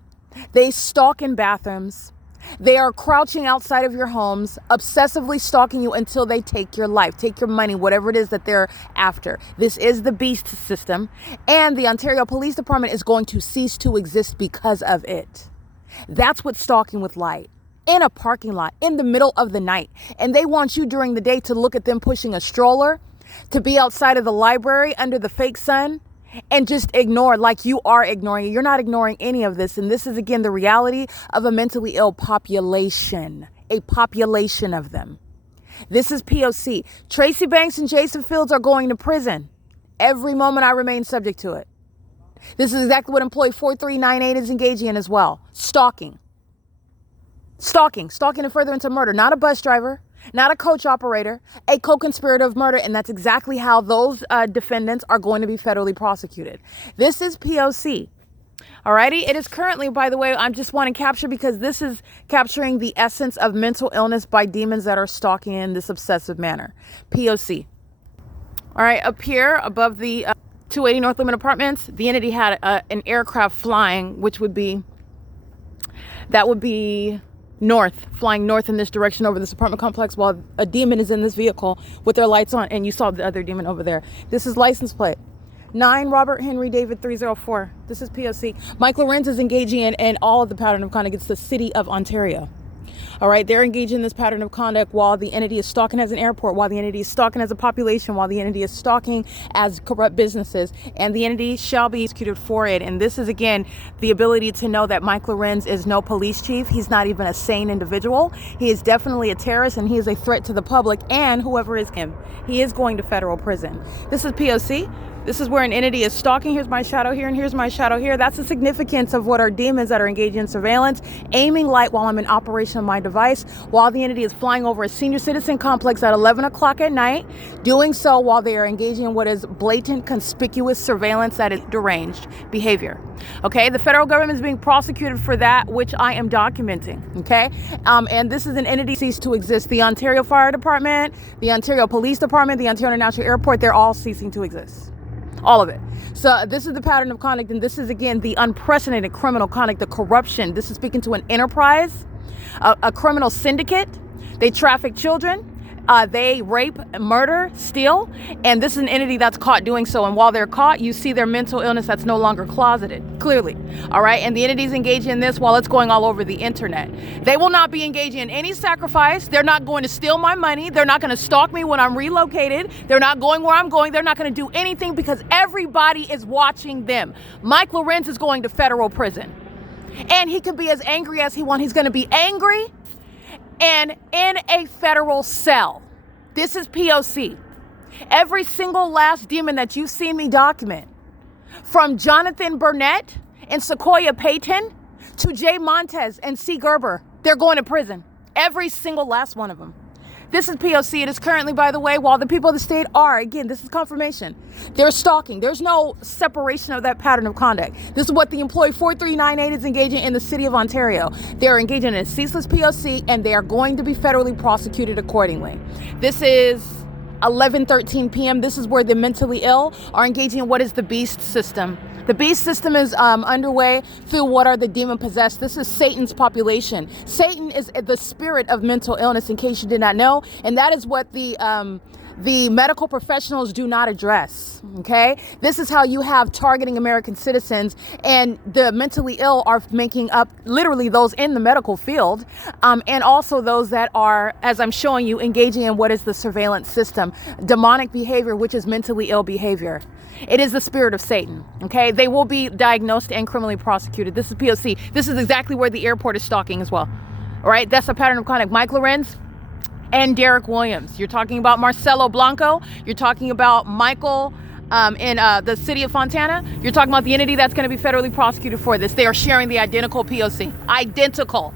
They stalk in bathrooms. They are crouching outside of your homes, obsessively stalking you until they take your life, take your money, whatever it is that they're after. This is the beast system, and the Ontario Police Department is going to cease to exist because of it. That's what stalking with light. In a parking lot, in the middle of the night. And they want you during the day to look at them pushing a stroller, to be outside of the library under the fake sun and just ignore like you are ignoring it. You're not ignoring any of this. And this is, again, the reality of a mentally ill population, a population of them. This is P.O.C. Tracy Banks and Jason Fields are going to prison. Every moment I remain subject to it. This is exactly what employee 4398 is engaging in as well. Stalking and furtherance of murder. Not a bus driver. Not a coach operator, a co-conspirator of murder, and that's exactly how those defendants are going to be federally prosecuted. This is P.O.C. Alrighty, it is currently, by the way, I just want to capture because this is capturing the essence of mental illness by demons that are stalking in this obsessive manner. P.O.C. All right, up here above the 280 North Limit Apartments, the entity had an aircraft flying, which would be, flying north in this direction over this apartment complex while a demon is in this vehicle with their lights on, and you saw the other demon over there. This is license plate 9 Robert Henry David 304. This is P.O.C. Mike LORENZ is engaging in all of the pattern of conduct. It's the city of Ontario. All right, they're engaged in this pattern of conduct while the entity is stalking as an airport, while the entity is stalking as a population, while the entity is stalking as corrupt businesses, and the entity shall be executed for it. And this is, again, the ability to know that Mike LORENZ is no police chief. He's not even a sane individual. He is definitely a terrorist, and he is a threat to the public and whoever is him. He is going to federal prison. This is P.O.C. This is where an entity is stalking. Here's my shadow here, and here's my shadow here. That's the significance of what are demons that are engaged in surveillance, aiming light while I'm in operation of my device, while the entity is flying over a senior citizen complex at 11 o'clock at night, doing so while they are engaging in what is blatant, conspicuous surveillance that is deranged behavior. Okay, the federal government is being prosecuted for that, which I am documenting. Okay, and this is an entity that ceased to exist. The Ontario Fire Department, the Ontario Police Department, the Ontario International Airport, they're all ceasing to exist. All of it. So this is the pattern of conduct, and this is, again, the unprecedented criminal conduct, the corruption. This is speaking to an enterprise, a criminal syndicate. They traffic children. They rape, murder, steal, and this is an entity that's caught doing so. And while they're caught, you see their mental illness that's no longer closeted, clearly. All right, and the entity's engaging in this while it's going all over the internet. They will not be engaging in any sacrifice. They're not going to steal my money. They're not going to stalk me when I'm relocated. They're not going where I'm going. They're not going to do anything because everybody is watching them. Mike LORENZ is going to federal prison. And he can be as angry as he wants. He's going to be angry and in a federal cell. This is P.O.C. Every single last demon that you've seen me document, from Jonathan Burnett and Sequoia Payton to Jay Montez and C. Gerber, they're going to prison. Every single last one of them. This is P.O.C. It is currently, by the way, while the people of the state are, again, this is confirmation, they're stalking. There's no separation of that pattern of conduct. This is what the employee 4398 is engaging in the city of Ontario. They're engaging in a ceaseless P.O.C. and they are going to be federally prosecuted accordingly. This is 11:13 p.m. This is where the mentally ill are engaging in what is the beast system. The beast system is underway through what are the demon possessed. This is Satan's population. Satan is the spirit of mental illness, in case you did not know, and that is what the medical professionals do not address. Okay, this is how you have targeting American citizens, and the mentally ill are making up literally those in the medical field, and also those that are, as I'm showing you, engaging in what is the surveillance system, demonic behavior, which is mentally ill behavior. It is the spirit of Satan. Okay, they will be diagnosed and criminally prosecuted. This is P.O.C. This is exactly where the airport is stalking as well. All right, that's a pattern of conduct. Mike LORENZ and Derek Williams. You're talking about Marcelo Blanco. You're talking about Michael in the city of Fontana. You're talking about the entity that's going to be federally prosecuted for this. They are sharing the identical P.O.C. Identical.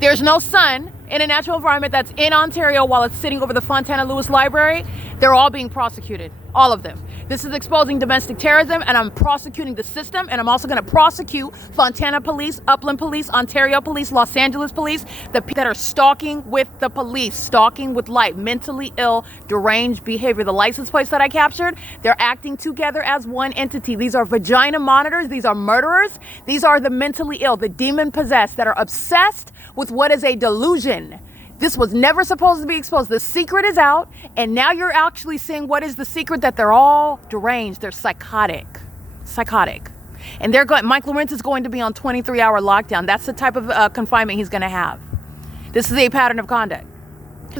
There's no sun in a natural environment that's in Ontario while it's sitting over the Fontana Lewis Library. They're all being prosecuted. All of them. This is exposing domestic terrorism, and I'm prosecuting the system, and I'm also going to prosecute Fontana Police, Upland Police, Ontario Police, Los Angeles Police, the people that are stalking with the police, stalking with light, mentally ill, deranged behavior. The license plates that I captured, they're acting together as one entity. These are vagina monitors. These are murderers. These are the mentally ill, the demon possessed that are obsessed with what is a delusion. This was never supposed to be exposed. The secret is out, and now you're actually seeing what is the secret, that they're all deranged. They're psychotic. And they're going. Mike LORENZ is going to be on 23-hour lockdown. That's the type of confinement he's going to have. This is a pattern of conduct.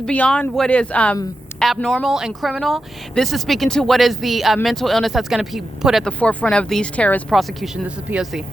Beyond what is abnormal and criminal, this is speaking to what is the mental illness that's going to be put at the forefront of these terrorist prosecutions. This is P.O.C.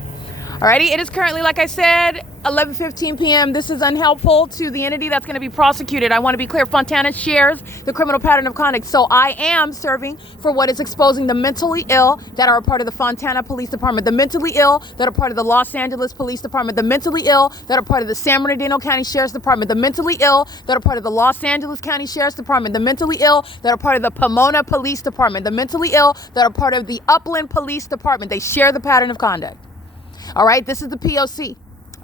Alrighty, it is currently, like I said, 11:15 p.m. This is unhelpful to the entity that's going to be prosecuted. I want to be clear, Fontana shares the criminal pattern of conduct. So I am serving for what is exposing the mentally ill that are a part of the Fontana Police Department, the mentally ill that are part of the Los Angeles Police Department, the mentally ill that are part of the San Bernardino County Sheriff's Department, the mentally ill that are part of the Los Angeles County Sheriff's Department, the mentally ill that are part of the Pomona Police Department, the mentally ill that are part of the Upland Police Department. They share the pattern of conduct. All right, this is the P.O.C.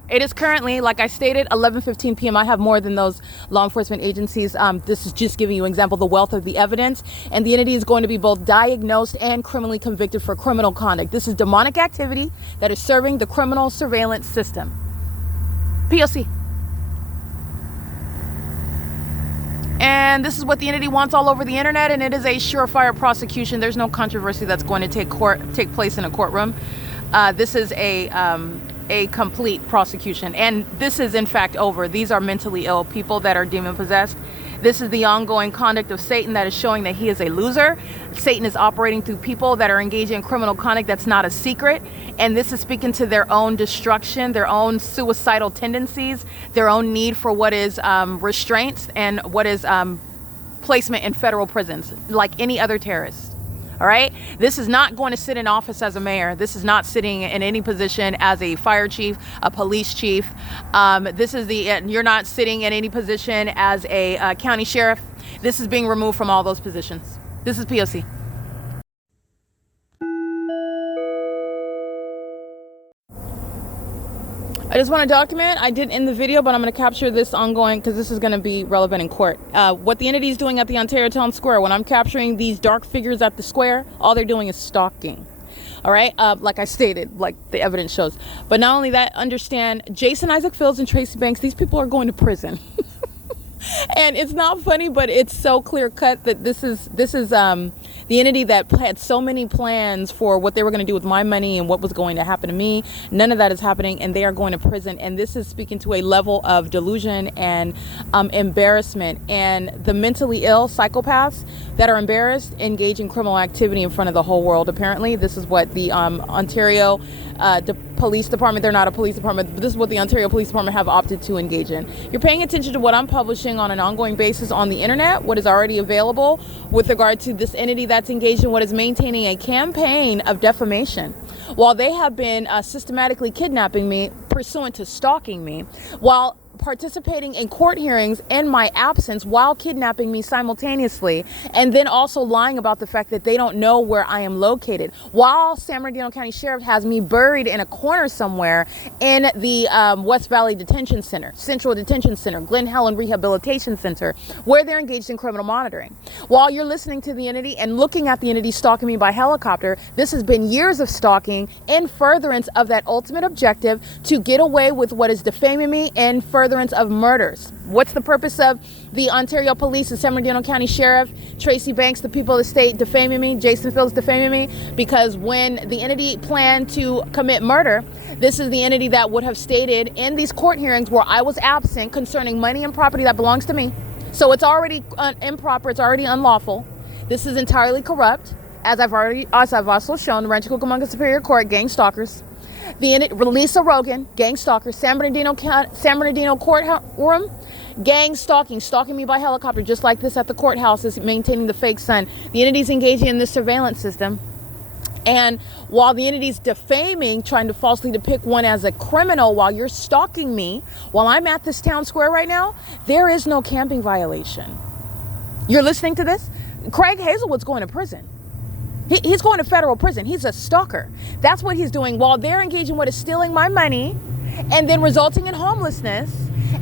It is currently, like I stated, 11:15 p.m. I have more than those law enforcement agencies. This is just giving you an example of the wealth of the evidence. And the entity is going to be both diagnosed and criminally convicted for criminal conduct. This is demonic activity that is serving the criminal surveillance system. P.O.C. And this is what the entity wants all over the internet, and it is a surefire prosecution. There's no controversy that's going to take place in a courtroom. This is a complete prosecution, and this is in fact over. These are mentally ill people that are demon possessed. This is the ongoing conduct of Satan that is showing that he is a loser. Satan is operating through people that are engaging in criminal conduct that's not a secret, and this is speaking to their own destruction, their own suicidal tendencies, their own need for what is restraints and what is placement in federal prisons, like any other terrorist. All right. This is not going to sit in office as a mayor. This is not sitting in any position as a fire chief, a police chief. You're not sitting in any position as a county sheriff. This is being removed from all those positions. This is P.O.C. I just want to document, I did in the video, but I'm going to capture this ongoing because this is going to be relevant in court. What the entity is doing at the Ontario Town Square, when I'm capturing these dark figures at the square, all they're doing is stalking. All right, like I stated, like the evidence shows. But not only that, understand Jason Isaac Fields and Tracy Banks, these people are going to prison. And it's not funny, but it's so clear cut that this is the entity that had so many plans for what they were going to do with my money and what was going to happen to me. None of that is happening, and they are going to prison. And this is speaking to a level of delusion and embarrassment. And the mentally ill psychopaths that are embarrassed engage in criminal activity in front of the whole world. Apparently, this is what the Ontario police department, they're not a police department, but this is what the Ontario Police Department have opted to engage in. You're paying attention to what I'm publishing on an ongoing basis on the internet, what is already available with regard to this entity that's engaged in what is maintaining a campaign of defamation. While they have been systematically kidnapping me, pursuant to stalking me, while participating in court hearings in my absence while kidnapping me simultaneously, and then also lying about the fact that they don't know where I am located, while San Bernardino County Sheriff has me buried in a corner somewhere in the West Valley Detention Center, Central Detention Center, Glen Helen Rehabilitation Center, where they're engaged in criminal monitoring. While you're listening to the entity and looking at the entity stalking me by helicopter, this has been years of stalking in furtherance of that ultimate objective to get away with what is defaming me in furtherance of murders. What's the purpose of the Ontario Police, the San Bernardino County Sheriff, Tracy Banks, the people of the state defaming me, Jason Fields defaming me? Because when the entity planned to commit murder, this is the entity that would have stated in these court hearings where I was absent concerning money and property that belongs to me. So it's already improper, it's already unlawful. This is entirely corrupt, as I've also shown, the Rancho Cucamonga Superior Court, gang stalkers. Lisa Rogan, gang stalker, San Bernardino courtroom, gang stalking me by helicopter, just like this at the courthouse, is maintaining the fake sun. The entity's engaging in this surveillance system. And while the entity's defaming, trying to falsely depict one as a criminal while you're stalking me, while I'm at this town square right now, there is no camping violation. You're listening to this? Craig Hazelwood's going to prison. He's going to federal prison. He's a stalker. That's what he's doing while they're engaging what is stealing my money and then resulting in homelessness.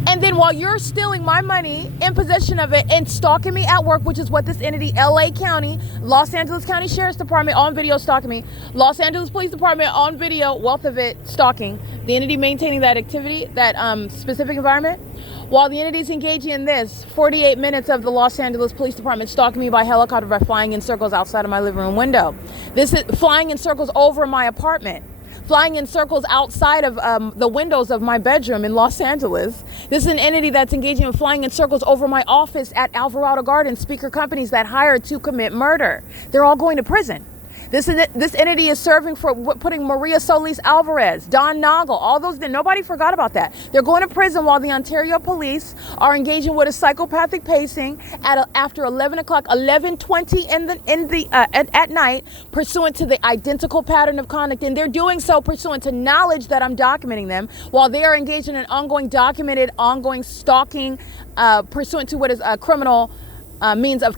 And then while you're stealing my money, in possession of it, and stalking me at work, which is what this entity, LA County, Los Angeles County Sheriff's Department on video stalking me, Los Angeles Police Department on video, wealth of it, stalking, the entity maintaining that activity, that specific environment. While the entity's engaging in this, 48 minutes of the Los Angeles Police Department stalking me by helicopter by flying in circles outside of my living room window. This is flying in circles over my apartment, flying in circles outside of the windows of my bedroom in Los Angeles. This is an entity that's engaging in flying in circles over my office at Alvarado Gardens, speaker companies that hired to commit murder. They're all going to prison. This entity is serving for putting Maria Solis Alvarez, Don Noggle, all those. Nobody forgot about that. They're going to prison while the Ontario police are engaging with a psychopathic pacing after 11 o'clock, 11:20 at night, pursuant to the identical pattern of conduct, and they're doing so pursuant to knowledge that I'm documenting them, while they are engaged in an ongoing stalking, pursuant to what is a criminal means of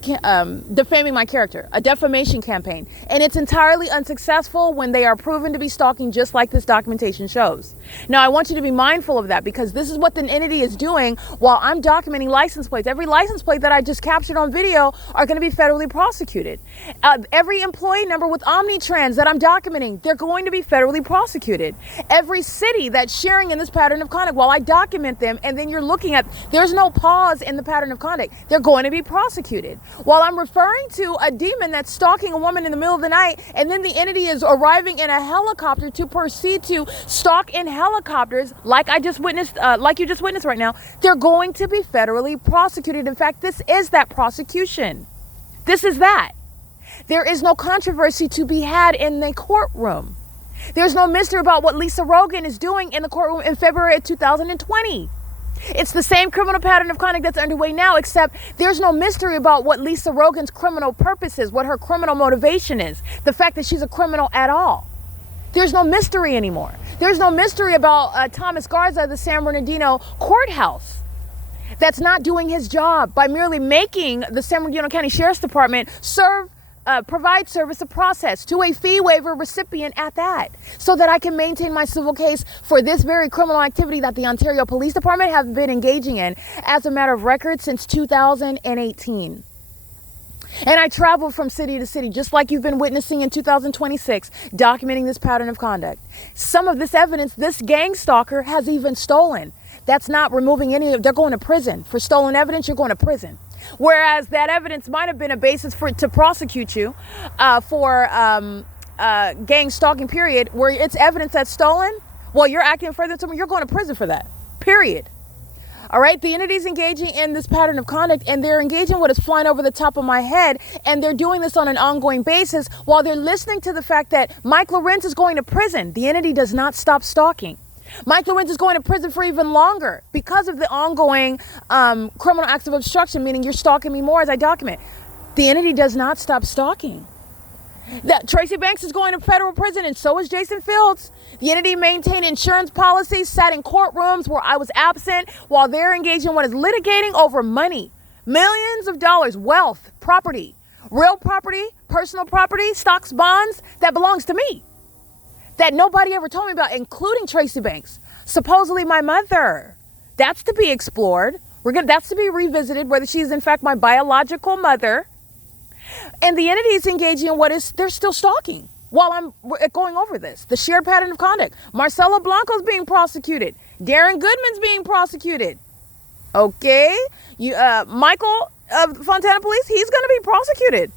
defaming my character, a defamation campaign. And it's entirely unsuccessful when they are proven to be stalking, just like this documentation shows. Now, I want you to be mindful of that, because this is what the entity is doing while I'm documenting license plates. Every license plate that I just captured on video are going to be federally prosecuted. Every employee number with Omnitrans that I'm documenting, they're going to be federally prosecuted. Every city that's sharing in this pattern of conduct, while I document them, and then you're looking at, there's no pause in the pattern of conduct, they're going to be prosecuted. While I'm referring to a demon that's stalking a woman in the middle of the night, and then the entity is arriving in a helicopter to proceed to stalk in helicopters, like you just witnessed right now, they're going to be federally prosecuted. In fact, this is that prosecution. This is that. There is no controversy to be had in the courtroom. There's no mystery about what Lisa Rogan is doing in the courtroom in February of 2020. It's the same criminal pattern of conduct that's underway now, except there's no mystery about what Lisa Rogan's criminal purpose is, what her criminal motivation is, the fact that she's a criminal at all. There's no mystery anymore. There's no mystery about Thomas Garza, the San Bernardino courthouse, that's not doing his job by merely making the San Bernardino County Sheriff's Department provide service of process to a fee waiver recipient at that, so that I can maintain my civil case for this very criminal activity that the Ontario Police Department have been engaging in as a matter of record since 2018. And I travel from city to city, just like you've been witnessing in 2026, documenting this pattern of conduct. Some of this evidence, this gang stalker has even stolen. That's not removing any of, they're going to prison. For stolen evidence, you're going to prison. Whereas that evidence might have been a basis to prosecute you for gang stalking, period, where it's evidence that's stolen. Well, you're acting further to me, you're going to prison for that, period. All right, the entity's engaging in this pattern of conduct, and they're engaging what is flying over the top of my head, and they're doing this on an ongoing basis while they're listening to the fact that Mike LORENZ is going to prison. The entity does not stop stalking. Mike LORENZ is going to prison for even longer because of the ongoing criminal acts of obstruction, meaning you're stalking me more as I document. The entity does not stop stalking. That Tracy Banks is going to federal prison, and so is Jason Fields. The entity maintained insurance policies, sat in courtrooms where I was absent while they're engaged in what is litigating over money, millions of dollars, wealth, property, real property, personal property, stocks, bonds that belongs to me that nobody ever told me about, including Tracy Banks, supposedly my mother. That's to be explored. That's to be revisited, whether she's in fact my biological mother. And the entity is engaging in they're still stalking while I'm going over this. The shared pattern of conduct. Marcelo Blanco's being prosecuted. Darren Goodman's being prosecuted. Okay. Michael of Fontana Police, he's going to be prosecuted.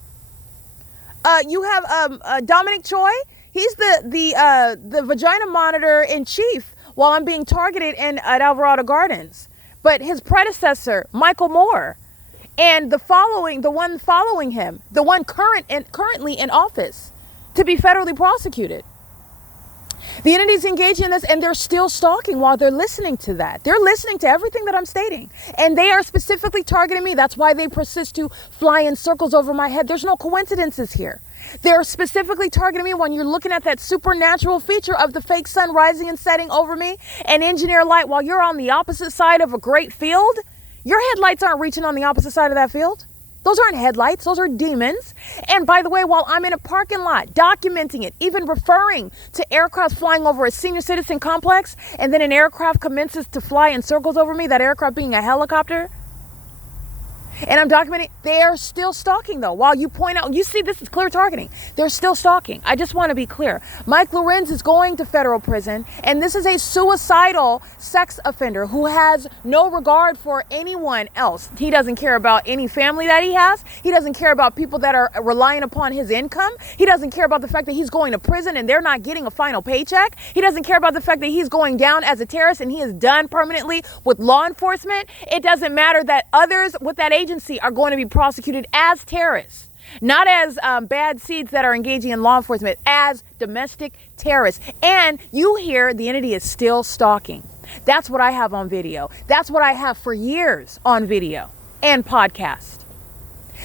You have Dominic Choi. He's the vagina monitor in chief while I'm being targeted at Alvarado Gardens. But his predecessor, Michael Moore, and the one following him, the one currently in office, to be federally prosecuted. The entity's engaged in this, and they're still stalking while they're listening to that. They're listening to everything that I'm stating, and they are specifically targeting me. That's why they persist to fly in circles over my head. There's no coincidences here. They're specifically targeting me when you're looking at that supernatural feature of the fake sun rising and setting over me and engineer light while you're on the opposite side of a great field. Your headlights aren't reaching on the opposite side of that field. Those aren't headlights, those are demons. And by the way, while I'm in a parking lot documenting it, even referring to aircraft flying over a senior citizen complex, and then an aircraft commences to fly in circles over me, that aircraft being a helicopter, and I'm documenting, they're still stalking though. While you point out, you see this is clear targeting. They're still stalking. I just want to be clear. Mike LORENZ is going to federal prison, and this is a suicidal sex offender who has no regard for anyone else. He doesn't care about any family that he has. He doesn't care about people that are relying upon his income. He doesn't care about the fact that he's going to prison and they're not getting a final paycheck. He doesn't care about the fact that he's going down as a terrorist and he is done permanently with law enforcement. It doesn't matter that others with that agency are going to be prosecuted as terrorists, not as bad seeds that are engaging in law enforcement, as domestic terrorists. And you hear the entity is still stalking. That's what I have on video. That's what I have for years on video and podcast.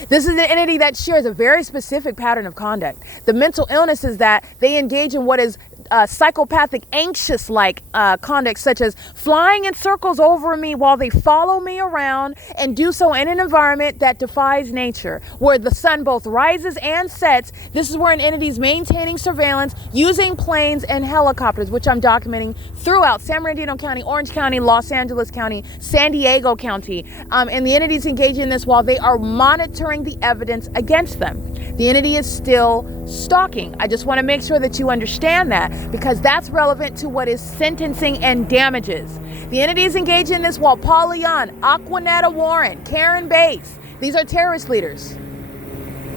This is an entity that shares a very specific pattern of conduct. The mental illness is that they engage in what is psychopathic, anxious-like conduct, such as flying in circles over me while they follow me around and do so in an environment that defies nature, where the sun both rises and sets. This is where an entity is maintaining surveillance using planes and helicopters, which I'm documenting throughout San Bernardino County, Orange County, Los Angeles County, San Diego County. And the entities engage in this while they are monitoring the evidence against them. The entity is still stalking. I just want to make sure that you understand that, because that's relevant to what is sentencing and damages. The entity is engaged in this while Paul Leon, Aquanetta Warren, Karen Bates, these are terrorist leaders.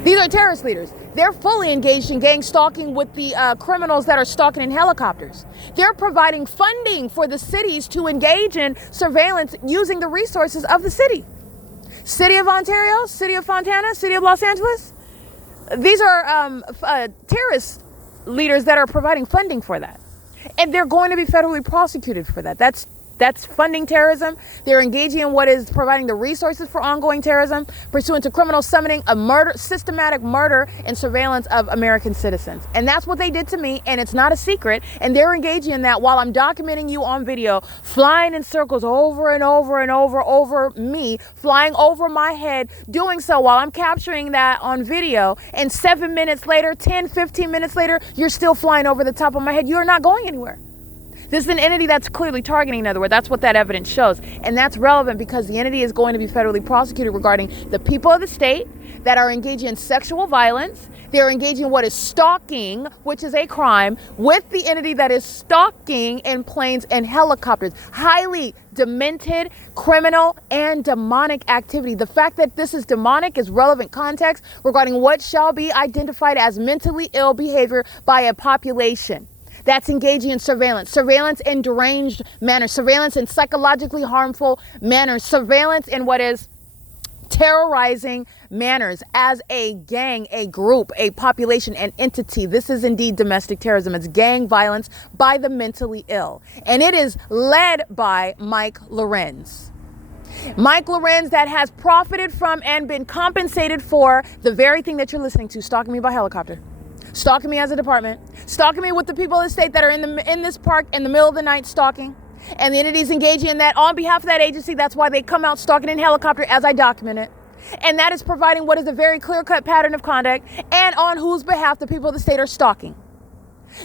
These are terrorist leaders. They're fully engaged in gang stalking with the criminals that are stalking in helicopters. They're providing funding for the cities to engage in surveillance using the resources of the city. City of Ontario, City of Fontana, City of Los Angeles. These are terrorist leaders that are providing funding for that. And they're going to be federally prosecuted for that. That's funding terrorism. They're engaging in what is providing the resources for ongoing terrorism, pursuant to criminal summoning, a murder, systematic murder and surveillance of American citizens. And that's what they did to me, and it's not a secret. And they're engaging in that while I'm documenting you on video, flying in circles over and over and over me, flying over my head, doing so while I'm capturing that on video. And 7 minutes later, 10, 15 minutes later, you're still flying over the top of my head. You're not going anywhere. This is an entity that's clearly targeting, in other words. That's what that evidence shows. And that's relevant because the entity is going to be federally prosecuted regarding the people of the state that are engaging in sexual violence. They're engaging in what is stalking, which is a crime, with the entity that is stalking in planes and helicopters. Highly demented, criminal, and demonic activity. The fact that this is demonic is relevant context regarding what shall be identified as mentally ill behavior by a population that's engaging in surveillance in deranged manners, surveillance in psychologically harmful manners, surveillance in what is terrorizing manners as a gang, a group, a population, an entity. This is indeed domestic terrorism. It's gang violence by the mentally ill. And it is led by Mike LORENZ. Mike LORENZ that has profited from and been compensated for the very thing that you're listening to, stalking me by helicopter, stalking me as a department, stalking me with the people of the state that are in this park in the middle of the night stalking. And the entities engaging in that on behalf of that agency. That's why they come out stalking in helicopter as I document it. And that is providing what is a very clear-cut pattern of conduct and on whose behalf the people of the state are stalking.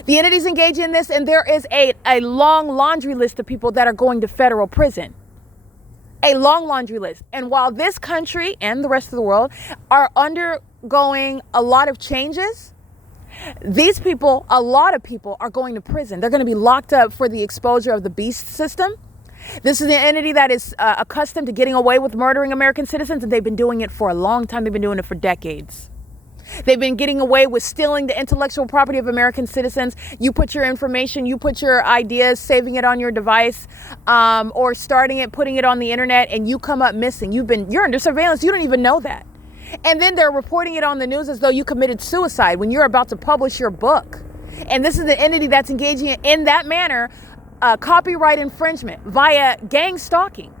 The entities engaging in this, and there is a long laundry list of people that are going to federal prison. A long laundry list. And while this country and the rest of the world are undergoing a lot of changes, these people, a lot of people, are going to prison. They're going to be locked up for the exposure of the beast system. This is an entity that is accustomed to getting away with murdering American citizens, and they've been doing it for a long time. They've been doing it for decades. They've been getting away with stealing the intellectual property of American citizens. You put your information, you put your ideas, saving it on your device, or starting it, putting it on the internet, and you come up missing. You're under surveillance. You don't even know that. And then they're reporting it on the news as though you committed suicide when you're about to publish your book. And this is an entity that's engaging in that manner, copyright infringement via gang stalking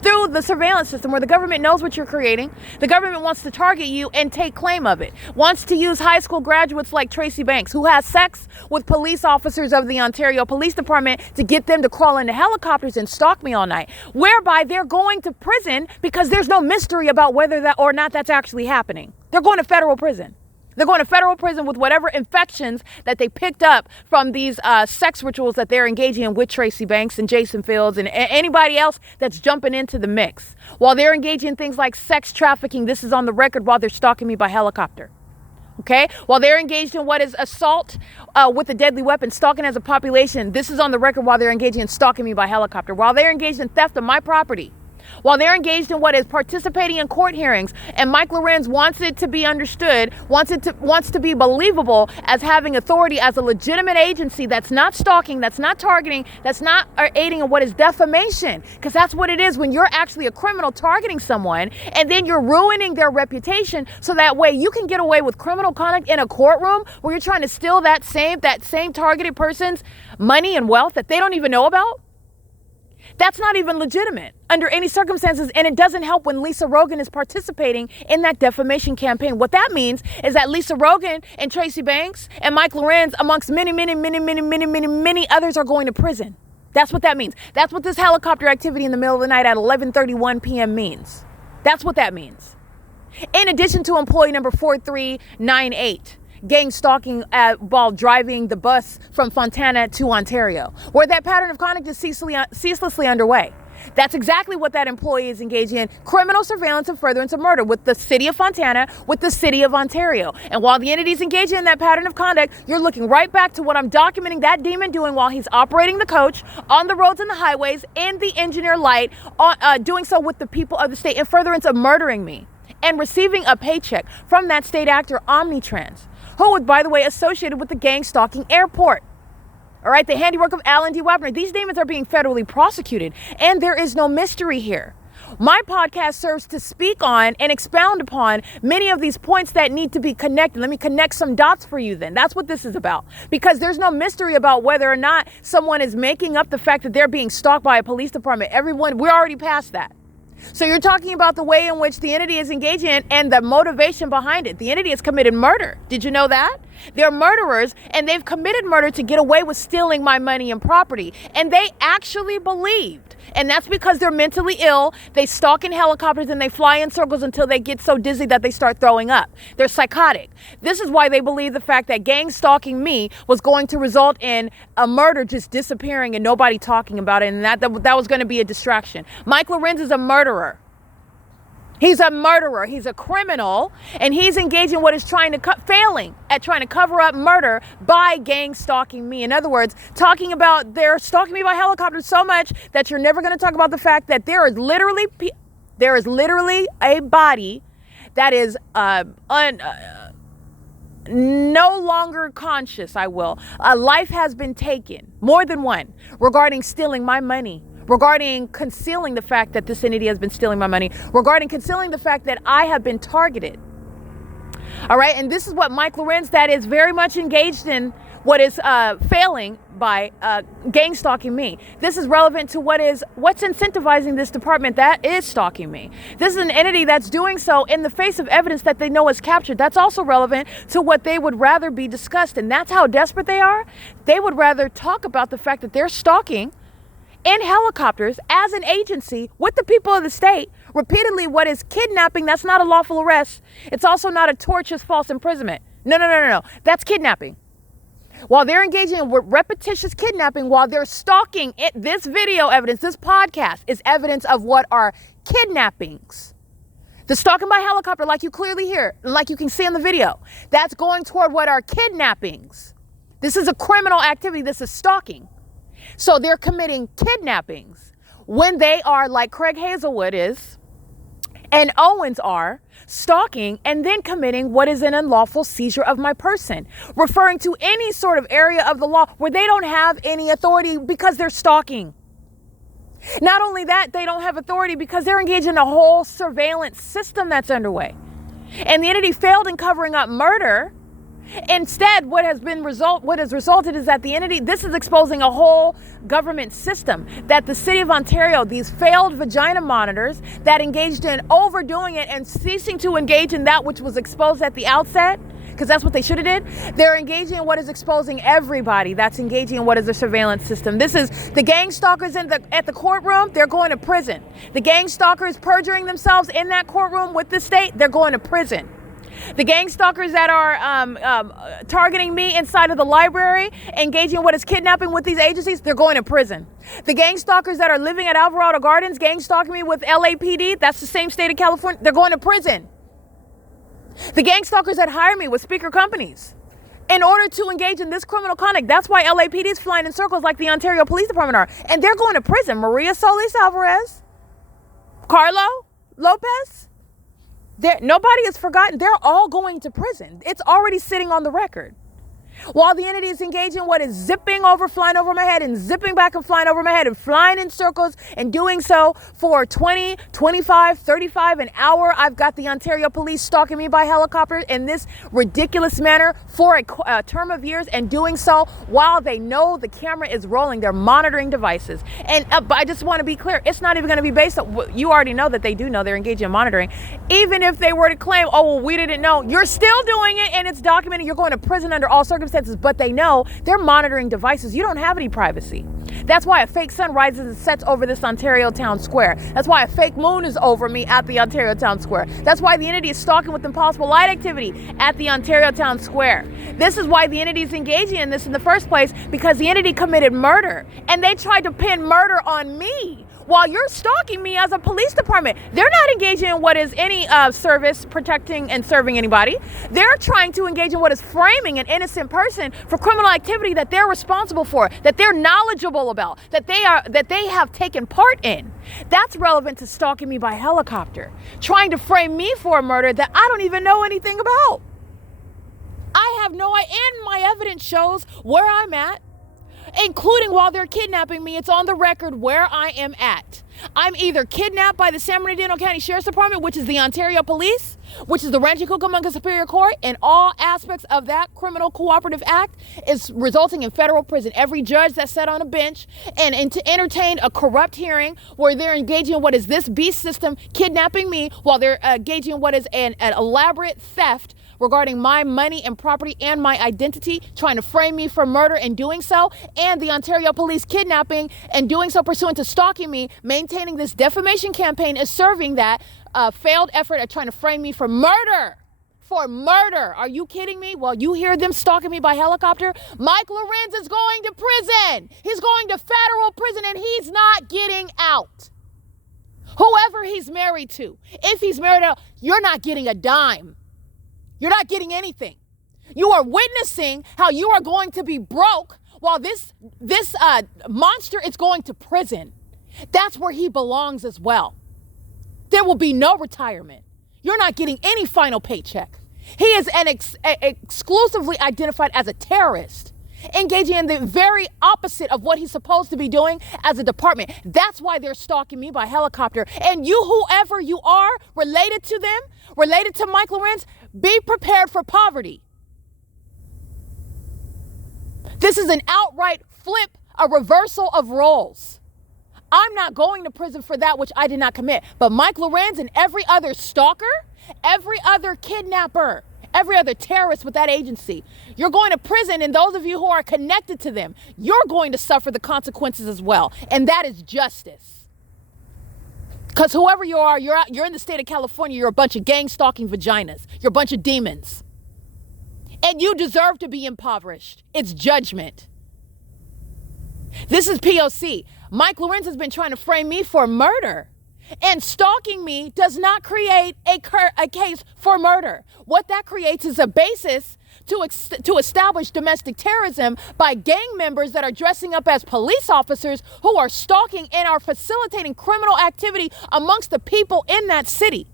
through the surveillance system where the government knows what you're creating. The government wants to target you and take claim of it. Wants to use high school graduates like Tracy Banks, who has sex with police officers of the Ontario Police Department, to get them to crawl into helicopters and stalk me all night, whereby they're going to prison because there's no mystery about whether that or not that's actually happening. They're going to federal prison. They're going to federal prison with whatever infections that they picked up from these sex rituals that they're engaging in with Tracy Banks and Jason Fields and anybody else that's jumping into the mix. While they're engaging in things like sex trafficking, this is on the record while they're stalking me by helicopter. Okay? While they're engaged in what is assault with a deadly weapon, stalking as a population, this is on the record while they're engaging in stalking me by helicopter. While they're engaged in theft of my property, while they're engaged in what is participating in court hearings, and Mike LORENZ wants it to be understood, wants to be believable as having authority as a legitimate agency that's not stalking, that's not targeting, that's not aiding in what is defamation, because that's what it is when you're actually a criminal targeting someone and then you're ruining their reputation so that way you can get away with criminal conduct in a courtroom where you're trying to steal that same targeted person's money and wealth that they don't even know about. That's not even legitimate under any circumstances, and it doesn't help when Lisa Rogan is participating in that defamation campaign. What that means is that Lisa Rogan and Tracy Banks and Mike LORENZ, amongst many others, are going to prison. That's what that means. That's what this helicopter activity in the middle of the night at 11:31 p.m. means. That's what that means. In addition to employee number 4398, gang stalking while driving the bus from Fontana to Ontario, where that pattern of conduct is ceaselessly underway. That's exactly what that employee is engaging in: criminal surveillance and furtherance of murder with the city of Fontana, with the city of Ontario. And while the entity is engaging in that pattern of conduct, you're looking right back to what I'm documenting that demon doing while he's operating the coach on the roads and the highways in the engineer light, doing so with the people of the state in furtherance of murdering me and receiving a paycheck from that state actor Omnitrans, who was, by the way, associated with the gang stalking airport. All right, the handiwork of Alan D. WAPNER. These demons are being federally prosecuted, and there is no mystery here. My podcast serves to speak on and expound upon many of these points that need to be connected. Let me connect some dots for you then. That's what this is about. Because there's no mystery about whether or not someone is making up the fact that they're being stalked by a police department. We're already past that. So you're talking about the way in which the entity is engaging in and the motivation behind it. The entity has committed murder. Did you know that? They're murderers, and they've committed murder to get away with stealing my money and property. And they actually believed, and that's because they're mentally ill. They stalk in helicopters and they fly in circles until they get so dizzy that they start throwing up. They're psychotic. This is why they believe the fact that gang stalking me was going to result in a murder just disappearing and nobody talking about it, and that was going to be a distraction. Mike LORENZ is a murderer. He's a murderer. He's a criminal, and he's engaging what is failing at trying to cover up murder by gang stalking me. In other words, talking about they're stalking me by helicopter so much that you're never going to talk about the fact that there is literally a body that is no longer conscious. A life has been taken, more than one, regarding stealing my money, regarding concealing the fact that this entity has been stealing my money, regarding concealing the fact that I have been targeted. All right, and this is what Mike LORENZ, that is very much engaged in what is failing by gang stalking me. This is relevant to what's incentivizing this department that is stalking me. This is an entity that's doing so in the face of evidence that they know is captured. That's also relevant to what they would rather be discussed, and that's how desperate they are. They would rather talk about the fact that they're stalking in helicopters as an agency with the people of the state repeatedly what is kidnapping. That's not a lawful arrest. It's also not a tortious false imprisonment. No. That's kidnapping. While they're engaging in repetitious kidnapping, while they're stalking it, this video evidence, this podcast is evidence of what are kidnappings. The stalking by helicopter, like you clearly hear, like you can see in the video, that's going toward what are kidnappings. This is a criminal activity. This is stalking. So they're committing kidnappings when they are, like Craig Hazelwood is and Owens are, stalking and then committing what is an unlawful seizure of my person, referring to any sort of area of the law where they don't have any authority because they're stalking. Not only that, they don't have authority because they're engaged in a whole surveillance system that's underway. And the entity failed in covering up murder. Instead, what has resulted is that the entity, this is exposing a whole government system that the city of Ontario, these failed vagina monitors that engaged in overdoing it and ceasing to engage in that which was exposed at the outset, because that's what they should have did. They're engaging in what is exposing everybody that's engaging in what is a surveillance system. This is the gang stalkers at the courtroom. They're going to prison. The gang stalkers perjuring themselves in that courtroom with the state. They're going to prison. The gang stalkers that are targeting me inside of the library, engaging in what is kidnapping with these agencies, they're going to prison. The gang stalkers that are living at Alvarado Gardens, gang stalking me with LAPD, that's the same state of California, they're going to prison. The gang stalkers that hire me with speaker companies in order to engage in this criminal conduct, that's why LAPD is flying in circles like the Ontario Police Department are, and they're going to prison. Maria Solis Alvarez, Carlo Lopez, nobody is forgotten. They're all going to prison. It's already sitting on the record. While the entity is engaging in what is zipping over, flying over my head, and zipping back and flying over my head and flying in circles and doing so for 20, 25, 35 an hour, I've got the Ontario police stalking me by helicopter in this ridiculous manner for a term of years, and doing so while they know the camera is rolling. They're monitoring devices. And I just want to be clear, it's not even going to be based on, you already know that they do know they're engaging in monitoring. Even if they were to claim, oh, well, we didn't know, you're still doing it and it's documented. You're going to prison under all circumstances. But they know they're monitoring devices. You don't have any privacy. That's why a fake sun rises and sets over this Ontario town square. That's why a fake moon is over me at the Ontario town square. That's why the entity is stalking with impossible light activity at the Ontario town square. This is why the entity is engaging in this in the first place, because the entity committed murder, and they tried to pin murder on me. While you're stalking me as a police department, they're not engaging in what is any service protecting and serving anybody. They're trying to engage in what is framing an innocent person for criminal activity that they're responsible for, that they're knowledgeable about, that they have taken part in. That's relevant to stalking me by helicopter, trying to frame me for a murder that I don't even know anything about. I have no idea, and my evidence shows where I'm at, including while they're kidnapping me. It's on the record where I am at. I'm either kidnapped by the San Bernardino County Sheriff's Department, which is the Ontario Police, which is the Rancho Cucamonga Superior Court, and all aspects of that criminal cooperative act is resulting in federal prison. Every judge that sat on a bench and to entertain a corrupt hearing where they're engaging in what is this beast system kidnapping me while they're engaging in what is an elaborate theft regarding my money and property and my identity, trying to frame me for murder and doing so, and the Ontario police kidnapping and doing so pursuant to stalking me, maintaining this defamation campaign is serving that failed effort at trying to frame me for murder. For murder. Are you kidding me? Well, you hear them stalking me by helicopter. Mike LORENZ is going to prison. He's going to federal prison and he's not getting out. Whoever he's married to, if he's married out, you're not getting a dime. You're not getting anything. You are witnessing how you are going to be broke while this monster is going to prison. That's where he belongs as well. There will be no retirement. You're not getting any final paycheck. He is exclusively identified as a terrorist, engaging in the very opposite of what he's supposed to be doing as a department. That's why they're stalking me by helicopter. And you, whoever you are, related to them, related to Mike LORENZ, be prepared for poverty. This is an outright flip, a reversal of roles. I'm not going to prison for that which I did not commit. But Mike LORENZ and every other stalker, every other kidnapper, every other terrorist with that agency, you're going to prison. And those of you who are connected to them, you're going to suffer the consequences as well. And that is justice. Because whoever you are, you're in the state of California, you're a bunch of gang stalking vaginas. You're a bunch of demons. And you deserve to be impoverished. It's judgment. This is P.O.C. Mike LORENZ has been trying to frame me for murder. And stalking me does not create a case for murder. What that creates is a basis to establish domestic terrorism by gang members that are dressing up as police officers who are stalking and are facilitating criminal activity amongst the people in that city,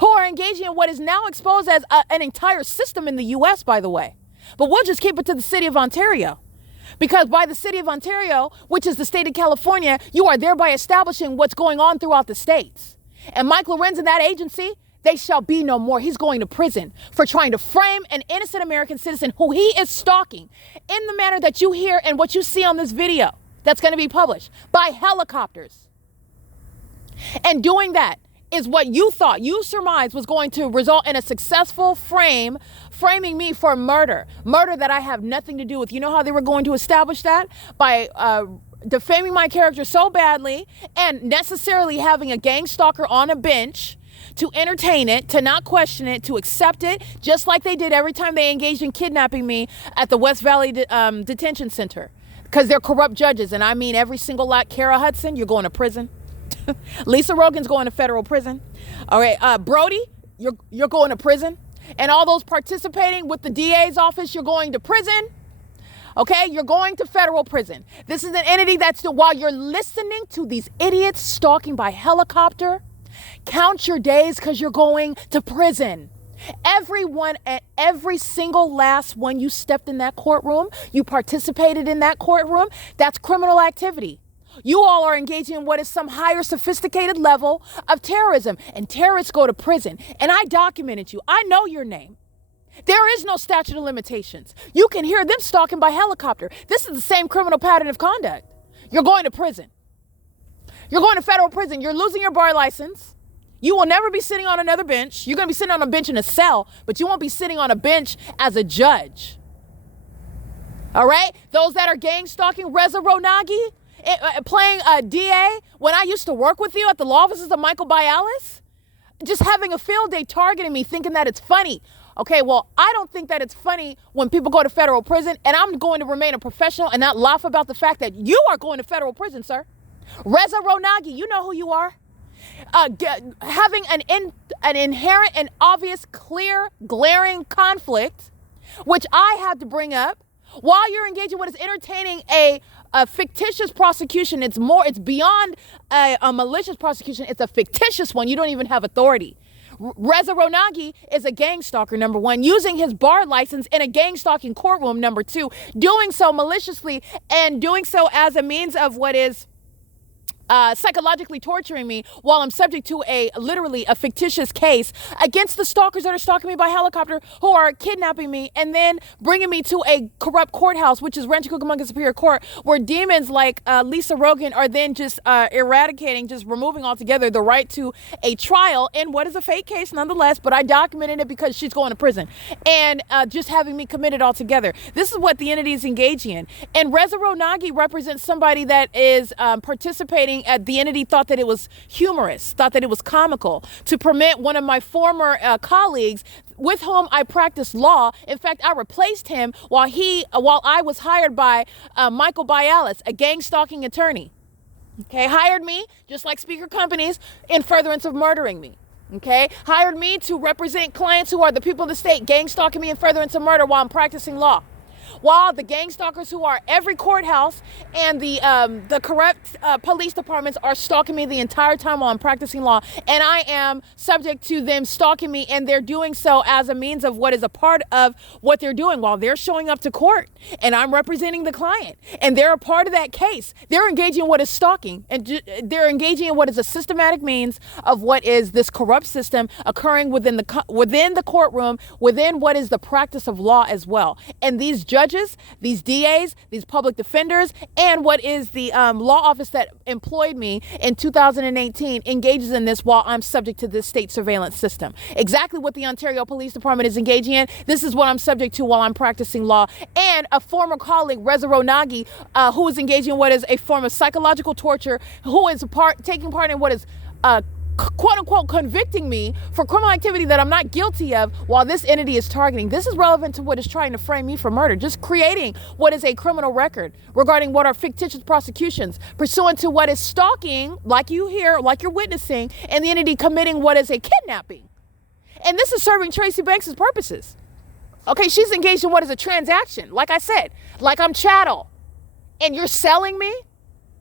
who are engaging in what is now exposed as an entire system in the U.S., by the way. But we'll just keep it to the city of Ontario. Because by the city of Ontario, which is the state of California, you are thereby establishing what's going on throughout the states. And Mike LORENZ and that agency, they shall be no more. He's going to prison for trying to frame an innocent American citizen who he is stalking in the manner that you hear and what you see on this video that's going to be published by helicopters. And doing that is what you thought, you surmised was going to result in a successful framing me for murder that I have nothing to do with. You know how they were going to establish that? By defaming my character so badly and necessarily having a gang stalker on a bench to entertain it, to not question it, to accept it, just like they did every time they engaged in kidnapping me at the West Valley Detention Center. Because they're corrupt judges, and I mean every single lot. Kara Hudson, you're going to prison. Lisa Rogan's going to federal prison. All right, Brody, you're going to prison. And all those participating with the DA's office, you're going to prison. Okay, you're going to federal prison. This is an entity that's, while you're listening to these idiots stalking by helicopter, count your days because you're going to prison. Everyone, and every single last one you stepped in that courtroom, you participated in that courtroom, that's criminal activity. You all are engaging in what is some higher sophisticated level of terrorism, and terrorists go to prison. And I documented you. I know your name. There is no statute of limitations. You can hear them stalking by helicopter. This is the same criminal pattern of conduct. You're going to prison. You're going to federal prison. You're losing your bar license. You will never be sitting on another bench. You're going to be sitting on a bench in a cell, but you won't be sitting on a bench as a judge. All right? Those that are gang stalking, Reza Ronagi, playing a DA, when I used to work with you at the law offices of Michael Bialis, just having a field day targeting me, thinking that it's funny. Okay, well, I don't think that it's funny when people go to federal prison, and I'm going to remain a professional and not laugh about the fact that you are going to federal prison, sir. Reza Ronagi, you know who you are. Having an inherent and obvious, clear, glaring conflict, which I had to bring up while you're engaging what is entertaining a fictitious prosecution. It's beyond a malicious prosecution. It's a fictitious one. You don't even have authority. Reza Ronagi is a gang stalker, number one, using his bar license in a gang stalking courtroom, number two, doing so maliciously and doing so as a means of what is psychologically torturing me while I'm subject to literally a fictitious case against the stalkers that are stalking me by helicopter, who are kidnapping me and then bringing me to a corrupt courthouse, which is Rancho Cucamonga Superior Court, where demons like Lisa Rogan are then just eradicating, just removing altogether the right to a trial in what is a fake case nonetheless, but I documented it because she's going to prison, and just having me committed altogether. This is what the entity is engaging in. And Reza Ronagi represents somebody that is participating at the entity thought that it was humorous, thought that it was comical, to permit one of my former colleagues with whom I practiced law. In fact, I replaced him while I was hired by Michael Bialis, a gang stalking attorney. Okay, hired me, just like speaker companies, in furtherance of murdering me. Okay, hired me to represent clients who are the people of the state, gang stalking me in furtherance of murder while I'm practicing law. While the gang stalkers who are every courthouse and the corrupt police departments are stalking me the entire time while I'm practicing law, and I am subject to them stalking me, and they're doing so as a means of what is a part of what they're doing while they're showing up to court, and I'm representing the client, and they're a part of that case. They're engaging in what is stalking, and they're engaging in what is a systematic means of what is this corrupt system occurring within the courtroom, within what is the practice of law as well. And these judges, these DAs, these public defenders, and what is the law office that employed me in 2018 engages in this while I'm subject to this state surveillance system. Exactly what the Ontario Police Department is engaging in, this is what I'm subject to while I'm practicing law. And a former colleague, Reza Ronagi, who is engaging in what is a form of psychological torture, who is taking part in what is quote unquote convicting me for criminal activity that I'm not guilty of while this entity is targeting. This is relevant to what is trying to frame me for murder, just creating what is a criminal record regarding what are fictitious prosecutions pursuant to what is stalking, like you hear, like you're witnessing, and the entity committing what is a kidnapping. And this is serving Tracy Banks' purposes. Okay, she's engaged in what is a transaction, like I said, like I'm chattel, and you're selling me.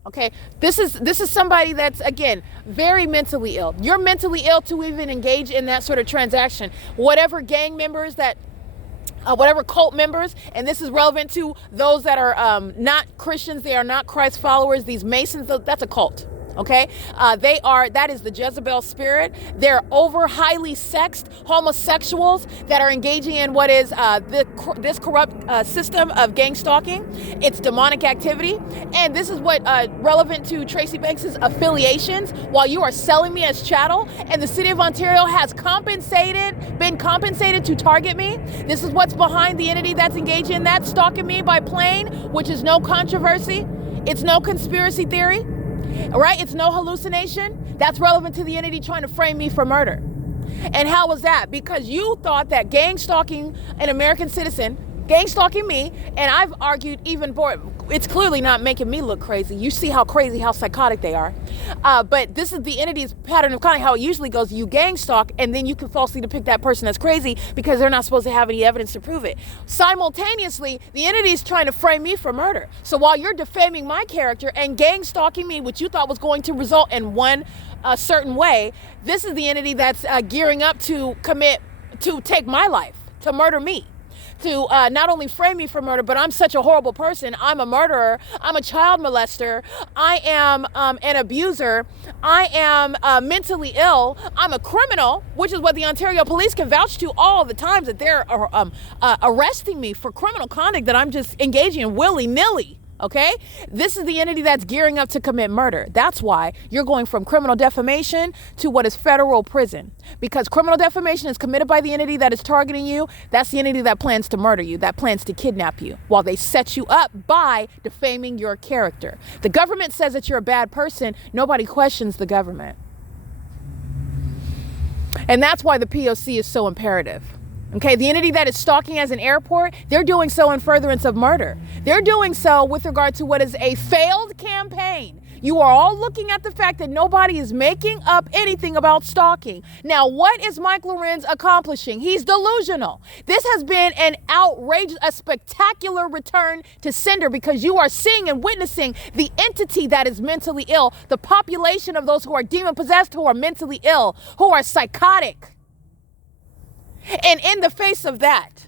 Okay, this is somebody that's, again, very mentally ill. You're mentally ill to even engage in that sort of transaction. Whatever gang members whatever cult members, and this is relevant to those that are not Christians, they are not Christ followers, these Masons, that's a cult. Okay, that is the Jezebel spirit. They're highly sexed homosexuals that are engaging in what is this corrupt system of gang stalking. It's demonic activity, and this is what relevant to Tracy Banks' affiliations. While you are selling me as chattel, and the city of Ontario has been compensated to target me. This is what's behind the entity that's engaging in that, stalking me by plane, which is no controversy. It's no conspiracy theory. All right, it's no hallucination. That's relevant to the entity trying to frame me for murder. And how was that? Because you thought that gang stalking an American citizen, gang stalking me, and I've argued even more, it's clearly not making me look crazy. You see how crazy, how psychotic they are. But this is the entity's pattern of kind of how it usually goes. You gang stalk, and then you can falsely depict that person as crazy because they're not supposed to have any evidence to prove it. Simultaneously, the entity is trying to frame me for murder. So while you're defaming my character and gang stalking me, which you thought was going to result in one certain way, this is the entity that's gearing up to take my life, to murder me. To not only frame me for murder, but I'm such a horrible person. I'm a murderer. I'm a child molester. I am an abuser. I am mentally ill. I'm a criminal, which is what the Ontario Police can vouch to all the times that they're arresting me for criminal conduct that I'm just engaging in willy-nilly. Okay, this is the entity that's gearing up to commit murder. That's why you're going from criminal defamation to what is federal prison, because criminal defamation is committed by the entity that is targeting you. That's the entity that plans to murder you, that plans to kidnap you, while they set you up by defaming your character. The government says that you're a bad person. Nobody questions the government. And that's why the P.O.C. is so imperative. Okay, the entity that is stalking as an airport, they're doing so in furtherance of murder. They're doing so with regard to what is a failed campaign. You are all looking at the fact that nobody is making up anything about stalking. Now, what is Mike Lorenz accomplishing? He's delusional. This has been an outrageous, a spectacular return to sender, because you are seeing and witnessing the entity that is mentally ill, the population of those who are demon-possessed, who are mentally ill, who are psychotic. And in the face of that,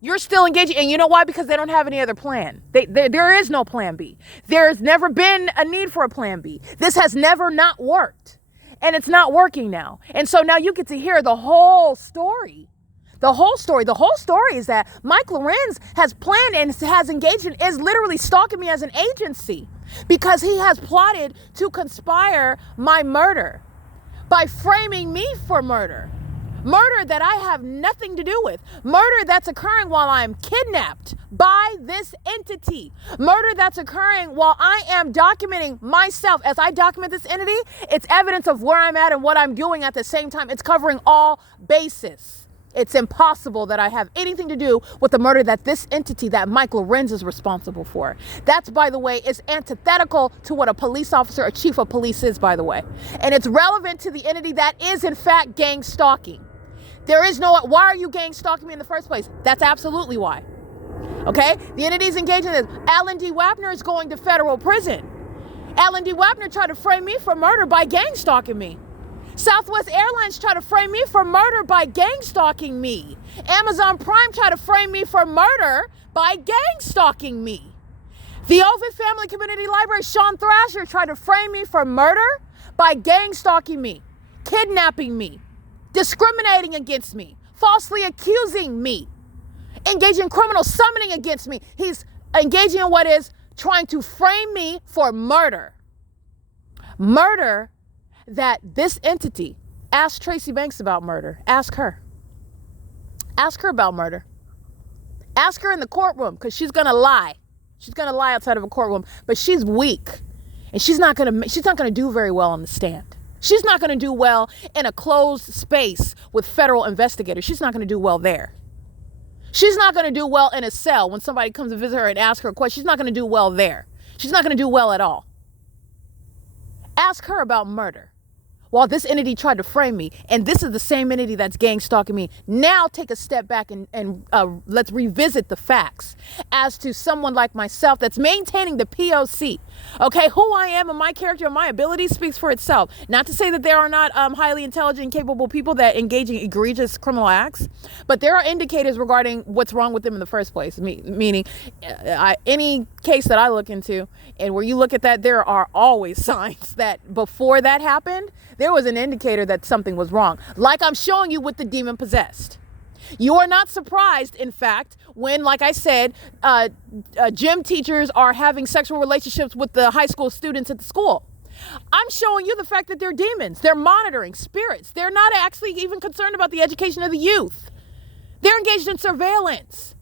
You're still engaging. And you know why? Because they don't have any other plan. There is no plan B. There's never been a need for a plan B. This has never not worked. And it's not working now. And so now you get to hear the whole story. The whole story. The whole story is that Mike Lorenz has planned and has engaged and is literally stalking me as an agency because he has plotted to conspire my murder by framing me for murder. Murder that I have nothing to do with. Murder that's occurring while I am kidnapped by this entity. Murder that's occurring while I am documenting myself. As I document this entity, it's evidence of where I'm at and what I'm doing at the same time. It's covering all bases. It's impossible that I have anything to do with the murder that this entity, that Mike Lorenz, is responsible for. That's, by the way, is antithetical to what a police officer, a chief of police is, by the way. And it's relevant to the entity that is, in fact, gang stalking. There is no, why are you gang stalking me in the first place? That's absolutely why. Okay? The entity's engaged in this. Alan D. Wapner is going to federal prison. Alan D. Wapner tried to frame me for murder by gang stalking me. Southwest Airlines tried to frame me for murder by gang stalking me. Amazon Prime tried to frame me for murder by gang stalking me. The Ovid Family Community Library, Sean Thrasher, tried to frame me for murder by gang stalking me, kidnapping me, discriminating against me, falsely accusing me, engaging in criminal summoning against me. He's engaging in what is trying to frame me for murder. Murder that this entity, ask Tracy Banks about murder. Ask her. Ask her about murder. Ask her in the courtroom, because she's going to lie. She's going to lie outside of a courtroom, but she's weak. And she's not going to do very well on the stand. She's not going to do well in a closed space with federal investigators. She's not going to do well there. She's not going to do well in a cell when somebody comes to visit her and ask her a question. She's not going to do well there. She's not going to do well at all. Ask her about murder. While this entity tried to frame me, and this is the same entity that's gang stalking me. Now take a step back and let's revisit the facts as to someone like myself that's maintaining the P.O.C. Okay, who I am and my character and my ability speaks for itself. Not to say that there are not highly intelligent and capable people that engage in egregious criminal acts, but there are indicators regarding what's wrong with them in the first place. Meaning, any case that I look into, and where you look at that, there are always signs that before that happened, there was an indicator that something was wrong. Like I'm showing you with the demon possessed. You are not surprised, in fact, when, like I said, gym teachers are having sexual relationships with the high school students at the school. I'm showing you the fact that they're demons. They're monitoring spirits. They're not actually even concerned about the education of the youth. They're engaged in surveillance.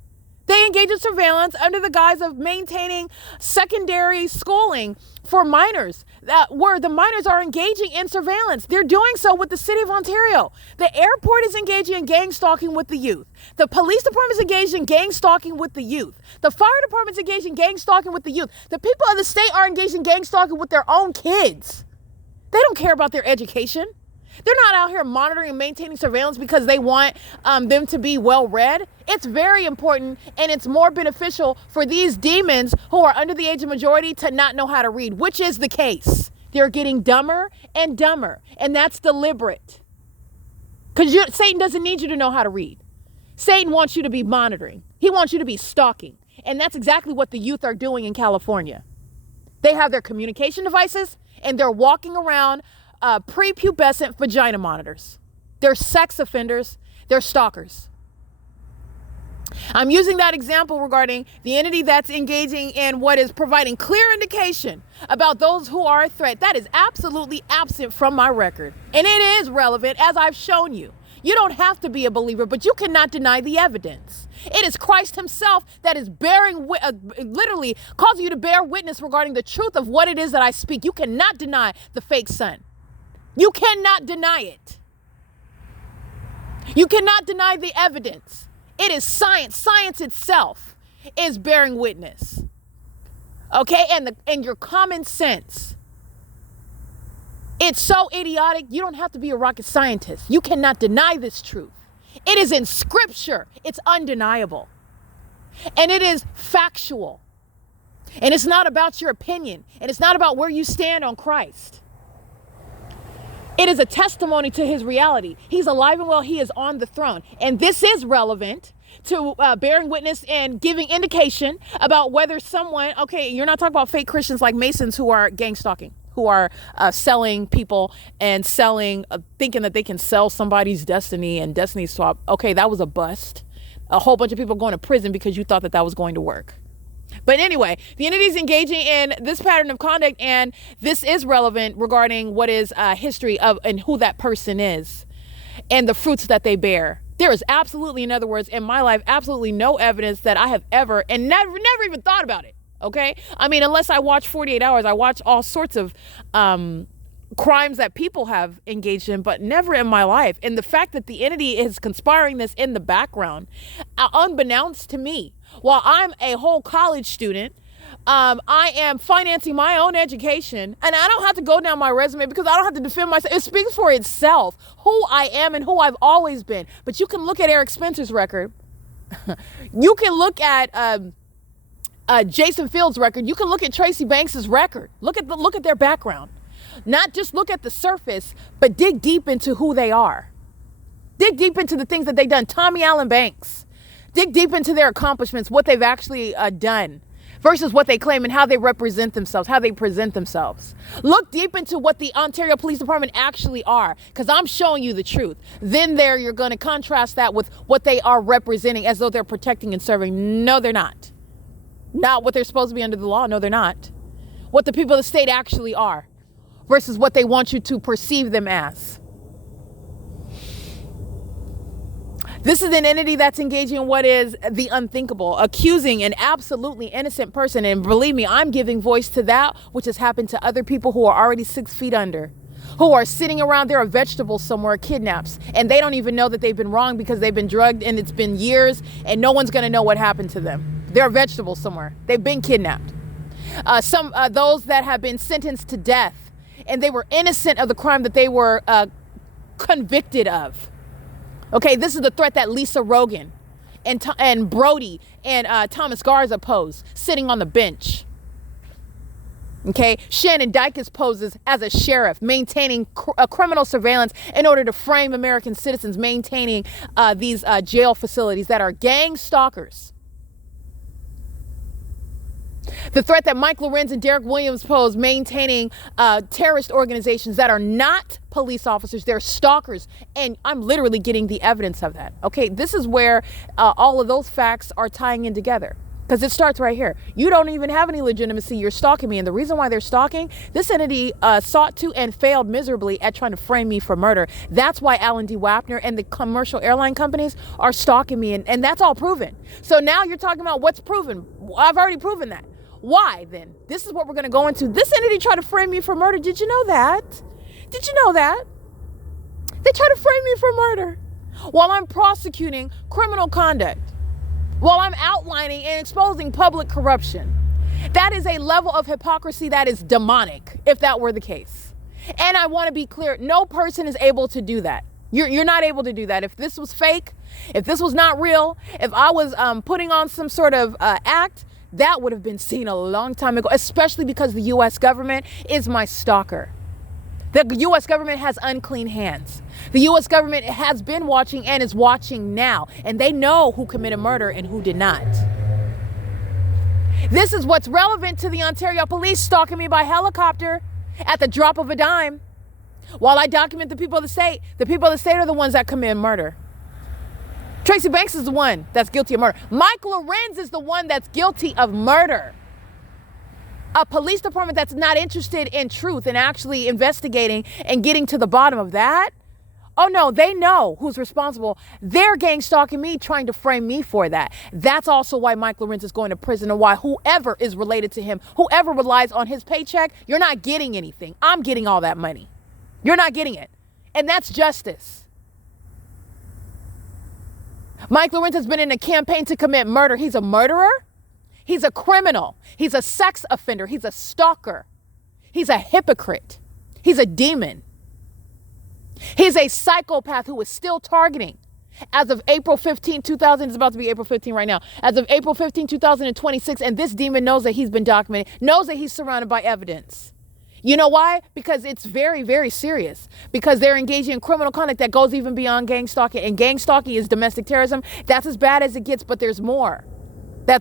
They engage in surveillance under the guise of maintaining secondary schooling for minors, where the minors are engaging in surveillance. They're doing so with the city of Ontario. The airport is engaging in gang stalking with the youth. The police department is engaged in gang stalking with the youth. The fire department is engaged in gang stalking with the youth. The people of the state are engaged in gang stalking with their own kids. They don't care about their education. They're not out here monitoring and maintaining surveillance because they want them to be well-read. It's very important, and it's more beneficial for these demons who are under the age of majority to not know how to read, which is the case. They're getting dumber and dumber, and that's deliberate. Because Satan doesn't need you to know how to read. Satan wants you to be monitoring. He wants you to be stalking. And that's exactly what the youth are doing in California. They have their communication devices, and they're walking around prepubescent vagina monitors. They're sex offenders. They're stalkers. I'm using that example regarding the entity that's engaging in what is providing clear indication about those who are a threat. That is absolutely absent from my record. And it is relevant, as I've shown you. You don't have to be a believer, but you cannot deny the evidence. It is Christ himself that is literally causing you to bear witness regarding the truth of what it is that I speak. You cannot deny the fake son. You cannot deny it. You cannot deny the evidence. It is science. Science itself is bearing witness. Okay? And your common sense. It's so idiotic, you don't have to be a rocket scientist. You cannot deny this truth. It is in scripture. It's undeniable. And it is factual. And it's not about your opinion. And it's not about where you stand on Christ. It is a testimony to his reality. He's alive and well. He is on the throne. And this is relevant to bearing witness and giving indication about whether someone, okay, you're not talking about fake Christians like Masons who are gang stalking, who are selling people and selling, thinking that they can sell somebody's destiny and destiny swap. Okay, that was a bust. A whole bunch of people going to prison because you thought that that was going to work. But anyway, the entity is engaging in this pattern of conduct, and this is relevant regarding what is history of and who that person is and the fruits that they bear. There is absolutely, in other words, in my life, absolutely no evidence that I have ever, and never even thought about it. Okay. I mean, unless I watch 48 Hours, I watch all sorts of crimes that people have engaged in, but never in my life. And the fact that the entity is conspiring this in the background, unbeknownst to me, while I'm a whole college student, I am financing my own education, and I don't have to go down my resume because I don't have to defend myself. It speaks for itself, who I am and who I've always been. But you can look at Eric Spencer's record. You can look at Jason Fields' record. You can look at Tracy Banks's record. Look at their background. Not just look at the surface, but dig deep into who they are. Dig deep into the things that they've done. Tommy Allen Banks. Dig deep into their accomplishments, what they've actually done versus what they claim and how they represent themselves, how they present themselves. Look deep into what the Ontario Police Department actually are, because I'm showing you the truth. Then you're going to contrast that with what they are representing as though they're protecting and serving. No, they're not. Not what they're supposed to be under the law. No, they're not. What the people of the state actually are versus what they want you to perceive them as. This is an entity that's engaging in what is the unthinkable, accusing an absolutely innocent person. And believe me, I'm giving voice to that which has happened to other people who are already 6 feet under, who are sitting around there, a vegetable somewhere, kidnapped, and they don't even know that they've been wronged because they've been drugged and it's been years and no one's going to know what happened to them. They're vegetables somewhere. They've been kidnapped. Those that have been sentenced to death and they were innocent of the crime that they were convicted of. Okay, this is the threat that Lisa Rogan and Brody and Thomas Garza pose, sitting on the bench. Okay, Shannon Dykes poses as a sheriff, maintaining criminal surveillance in order to frame American citizens, maintaining these jail facilities that are gang stalkers. The threat that Mike Lorenz and Derek Williams pose, maintaining terrorist organizations that are not police officers, they're stalkers. And I'm literally getting the evidence of that. Okay, this is where all of those facts are tying in together. Because it starts right here. You don't even have any legitimacy. You're stalking me. And the reason why they're stalking, this entity sought to and failed miserably at trying to frame me for murder. That's why Alan D. Wapner and the commercial airline companies are stalking me. And that's all proven. So now you're talking about what's proven. I've already proven that. Why then? This is what we're going to go into. This entity tried to frame me for murder. Did you know that? Did you know that? They tried to frame me for murder while I'm prosecuting criminal conduct, while I'm outlining and exposing public corruption. That is a level of hypocrisy that is demonic, if that were the case. And I want to be clear, no person is able to do that. You're not able to do that. If this was fake, if this was not real, if I was putting on some sort of act, that would have been seen a long time ago, especially because the U.S. government is my stalker. The U.S. government has unclean hands. The U.S. government has been watching and is watching now, and they know who committed murder and who did not. This is what's relevant to the Ontario police stalking me by helicopter at the drop of a dime. While I document the people of the state are the ones that commit murder. Tracy Banks is the one that's guilty of murder. Mike Lorenz is the one that's guilty of murder. A police department that's not interested in truth and actually investigating and getting to the bottom of that. Oh no, they know who's responsible. They're gang stalking me, trying to frame me for that. That's also why Mike Lorenz is going to prison, and why whoever is related to him, whoever relies on his paycheck, you're not getting anything. I'm getting all that money. You're not getting it. And that's justice. Mike Lorenz has been in a campaign to commit murder. He's a murderer. He's a criminal. He's a sex offender. He's a stalker. He's a hypocrite. He's a demon. He's a psychopath who is still targeting. As of April 15, 2000, it's about to be April 15 right now. As of April 15, 2026, and this demon knows that he's been documented, knows that he's surrounded by evidence. You know why? Because it's very, very serious. Because they're engaging in criminal conduct that goes even beyond gang stalking. And gang stalking is domestic terrorism. That's as bad as it gets, but there's more.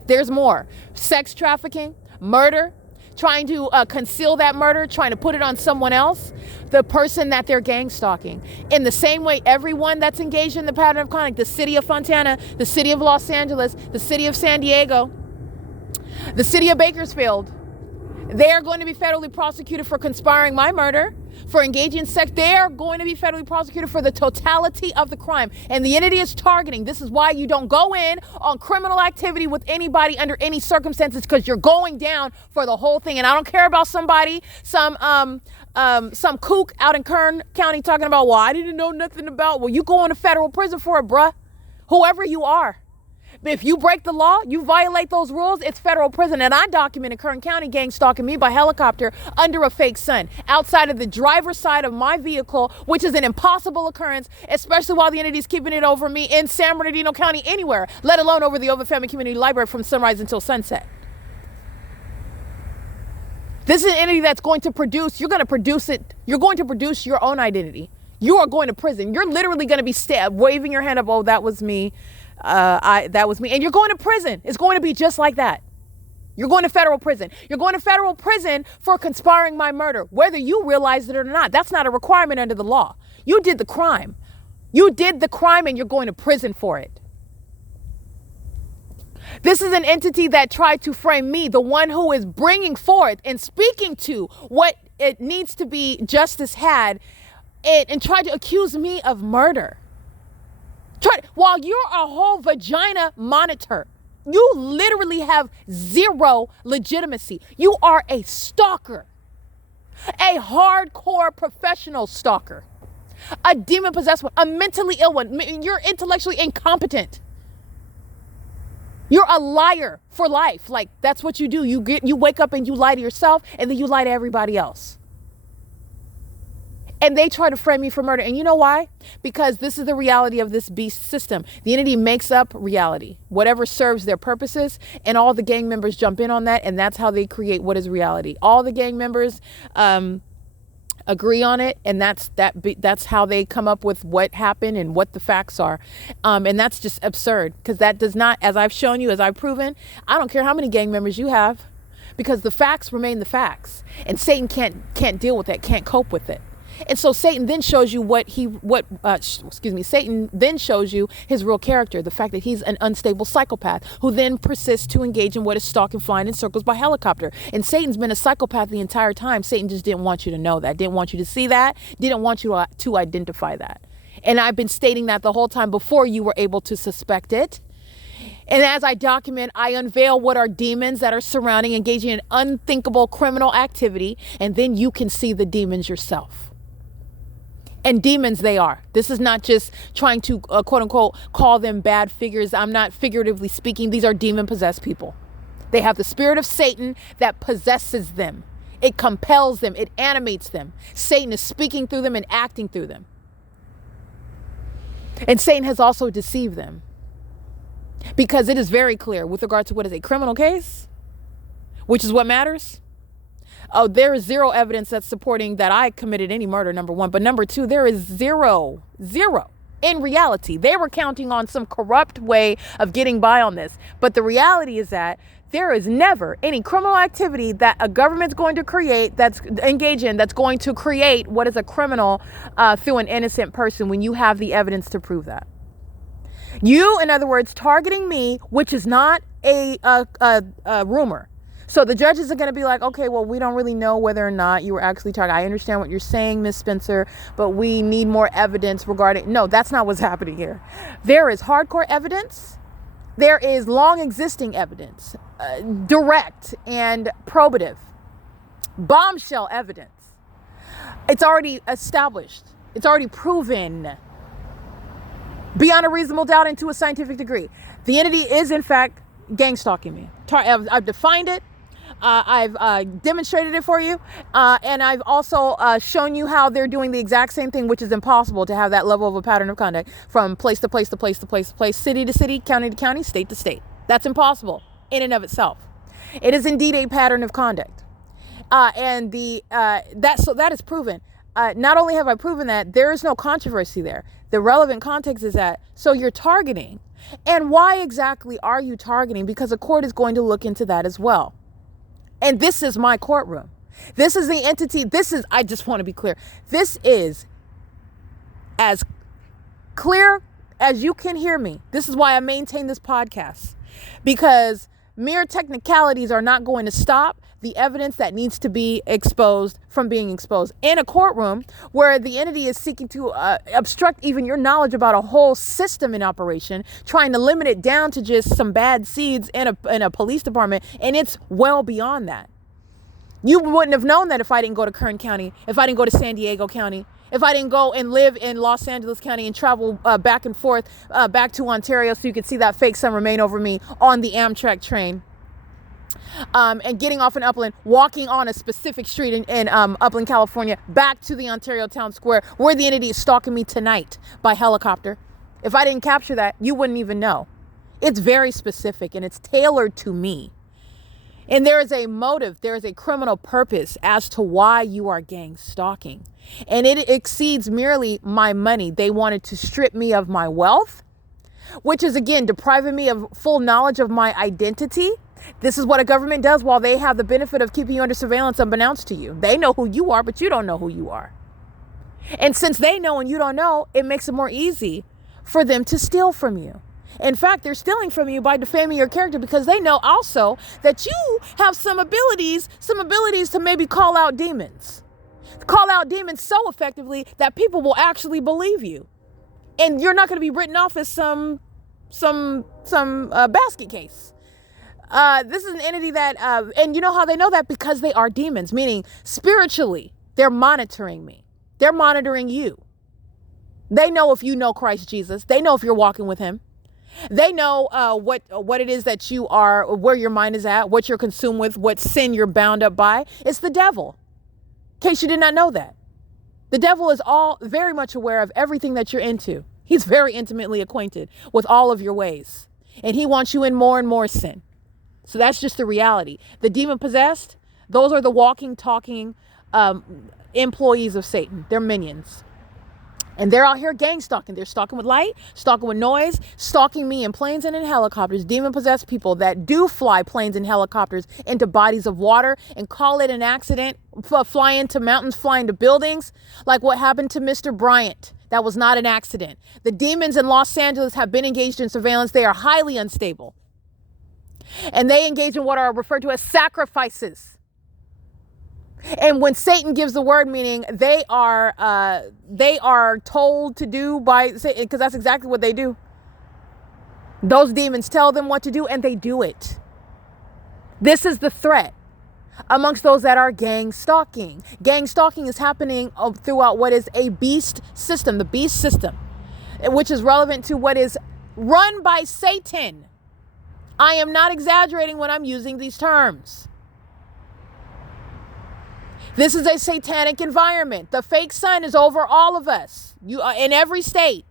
There's more. Sex trafficking, murder, trying to conceal that murder, trying to put it on someone else, the person that they're gang stalking. In the same way, everyone that's engaged in the pattern of conduct, the city of Fontana, the city of Los Angeles, the city of San Diego, the city of Bakersfield, they are going to be federally prosecuted for conspiring my murder, for engaging in sex. They are going to be federally prosecuted for the totality of the crime. And the entity is targeting. This is why you don't go in on criminal activity with anybody under any circumstances, because you're going down for the whole thing. And I don't care about somebody, some kook out in Kern County talking about, well, I didn't know nothing about. Well, you go into federal prison for it, bruh. Whoever you are. If you break the law, you violate those rules, it's federal prison. And I documented Kern County gang stalking me by helicopter under a fake sun, outside of the driver's side of my vehicle, which is an impossible occurrence, especially while the entity's keeping it over me in San Bernardino County, anywhere, let alone over the Ovid Family Community Library from sunrise until sunset. This is an entity that's going to produce, you're going to produce it, you're going to produce your own identity. You are going to prison. You're literally going to be waving your hand up, oh, that was me. That was me. And you're going to prison. It's going to be just like that. You're going to federal prison. You're going to federal prison for conspiring my murder, whether you realize it or not. That's not a requirement under the law. You did the crime. You did the crime and you're going to prison for it. This is an entity that tried to frame me, the one who is bringing forth and speaking to what it needs to be justice had, and tried to accuse me of murder. While you're a whole vagina monitor, you literally have zero legitimacy. You are a stalker, a hardcore professional stalker, a demon-possessed one, a mentally ill one. You're intellectually incompetent. You're a liar for life. Like, that's what you do. You wake up and you lie to yourself, and then you lie to everybody else. And they try to frame me for murder. And you know why? Because this is the reality of this beast system. The entity makes up reality, whatever serves their purposes, and all the gang members jump in on that, and that's how they create what is reality. All the gang members agree on it, and that's how they come up with what happened and what the facts are. And that's just absurd, because that does not, as I've shown you, as I've proven, I don't care how many gang members you have, because the facts remain the facts, and Satan can't deal with that, can't cope with it. And so Satan then shows you Satan then shows you his real character, the fact that he's an unstable psychopath who then persists to engage in what is stalking, flying in circles by helicopter. And Satan's been a psychopath the entire time. Satan just didn't want you to know that, didn't want you to see that, didn't want you to identify that. And I've been stating that the whole time before you were able to suspect it. And as I document, I unveil what are demons that are surrounding, engaging in unthinkable criminal activity, and then you can see the demons yourself. And demons they are. This is not just trying to, quote unquote, call them bad figures. I'm not figuratively speaking. These are demon-possessed people. They have the spirit of Satan that possesses them. It compels them. It animates them. Satan is speaking through them and acting through them. And Satan has also deceived them. Because it is very clear with regard to what is a criminal case, which is what matters. Oh, there is zero evidence that's supporting that I committed any murder, number one. But number two, there is zero in reality. They were counting on some corrupt way of getting by on this. But the reality is that there is never any criminal activity that a government's going to create, that's engaged in, that's going to create what is a criminal through an innocent person when you have the evidence to prove that. You, in other words, targeting me, which is not a rumor. So the judges are going to be like, okay, well, we don't really know whether or not you were actually targeted. I understand what you're saying, Miss Spencer, but we need more evidence regarding. No, that's not what's happening here. There is hardcore evidence. There is long existing evidence, direct and probative, bombshell evidence. It's already established. It's already proven beyond a reasonable doubt and to a scientific degree. The entity is, in fact, gang stalking me. I've defined it. I've demonstrated it for you. And I've also shown you how they're doing the exact same thing, which is impossible to have that level of a pattern of conduct from place to place to place to place to place, city to city, county to county, state to state. That's impossible in and of itself. It is indeed a pattern of conduct. And that is proven. Not only have I proven that, there is no controversy there. The relevant context is that, so you're targeting. And why exactly are you targeting? Because a court is going to look into that as well. And this is my courtroom. This is the entity. I just want to be clear. This is as clear as you can hear me. This is why I maintain this podcast. Because mere technicalities are not going to stop the evidence that needs to be exposed from being exposed in a courtroom where the entity is seeking to obstruct even your knowledge about a whole system in operation, trying to limit it down to just some bad seeds in a police department. And it's well beyond that. You wouldn't have known that if I didn't go to Kern County, if I didn't go to San Diego County, if I didn't go and live in Los Angeles County and travel back and forth back to Ontario so you could see that fake sun remain over me on the Amtrak train. And getting off in Upland, walking on a specific street in Upland, California, back to the Ontario Town Square, where the entity is stalking me tonight by helicopter. If I didn't capture that, you wouldn't even know. It's very specific and it's tailored to me. And there is a motive, there is a criminal purpose as to why you are gang stalking. And it exceeds merely my money. They wanted to strip me of my wealth, which is, again, depriving me of full knowledge of my identity. This is what a government does while they have the benefit of keeping you under surveillance unbeknownst to you. They know who you are, but you don't know who you are. And since they know and you don't know, it makes it more easy for them to steal from you. In fact, they're stealing from you by defaming your character because they know also that you have some abilities to maybe call out demons. Call out demons so effectively that people will actually believe you. And you're not going to be written off as some basket case. This is an entity that, and you know how they know that? Because they are demons, meaning spiritually, they're monitoring me. They're monitoring you. They know if you know Christ Jesus. They know if you're walking with him. They know what it is that you are, where your mind is at, what you're consumed with, what sin you're bound up by. It's the devil. In case you did not know that. The devil is all very much aware of everything that you're into. He's very intimately acquainted with all of your ways. And he wants you in more and more sin. So that's just the reality. The demon possessed, those are the walking, talking employees of Satan. They're minions. And they're out here gang stalking. They're stalking with light, stalking with noise, stalking me in planes and in helicopters. Demon-possessed people that do fly planes and helicopters into bodies of water and call it an accident, fly into mountains, fly into buildings, like what happened to Mr. Bryant. That was not an accident. The demons in Los Angeles have been engaged in surveillance. They are highly unstable. And they engage in what are referred to as sacrifices. And when Satan gives the word, meaning they are told to do by Satan, because that's exactly what they do. Those demons tell them what to do and they do it. This is the threat amongst those that are gang stalking. Gang stalking is happening throughout what is a beast system, the beast system, which is relevant to what is run by Satan. I am not exaggerating when I'm using these terms. This is a satanic environment. The fake sun is over all of us. You in every state.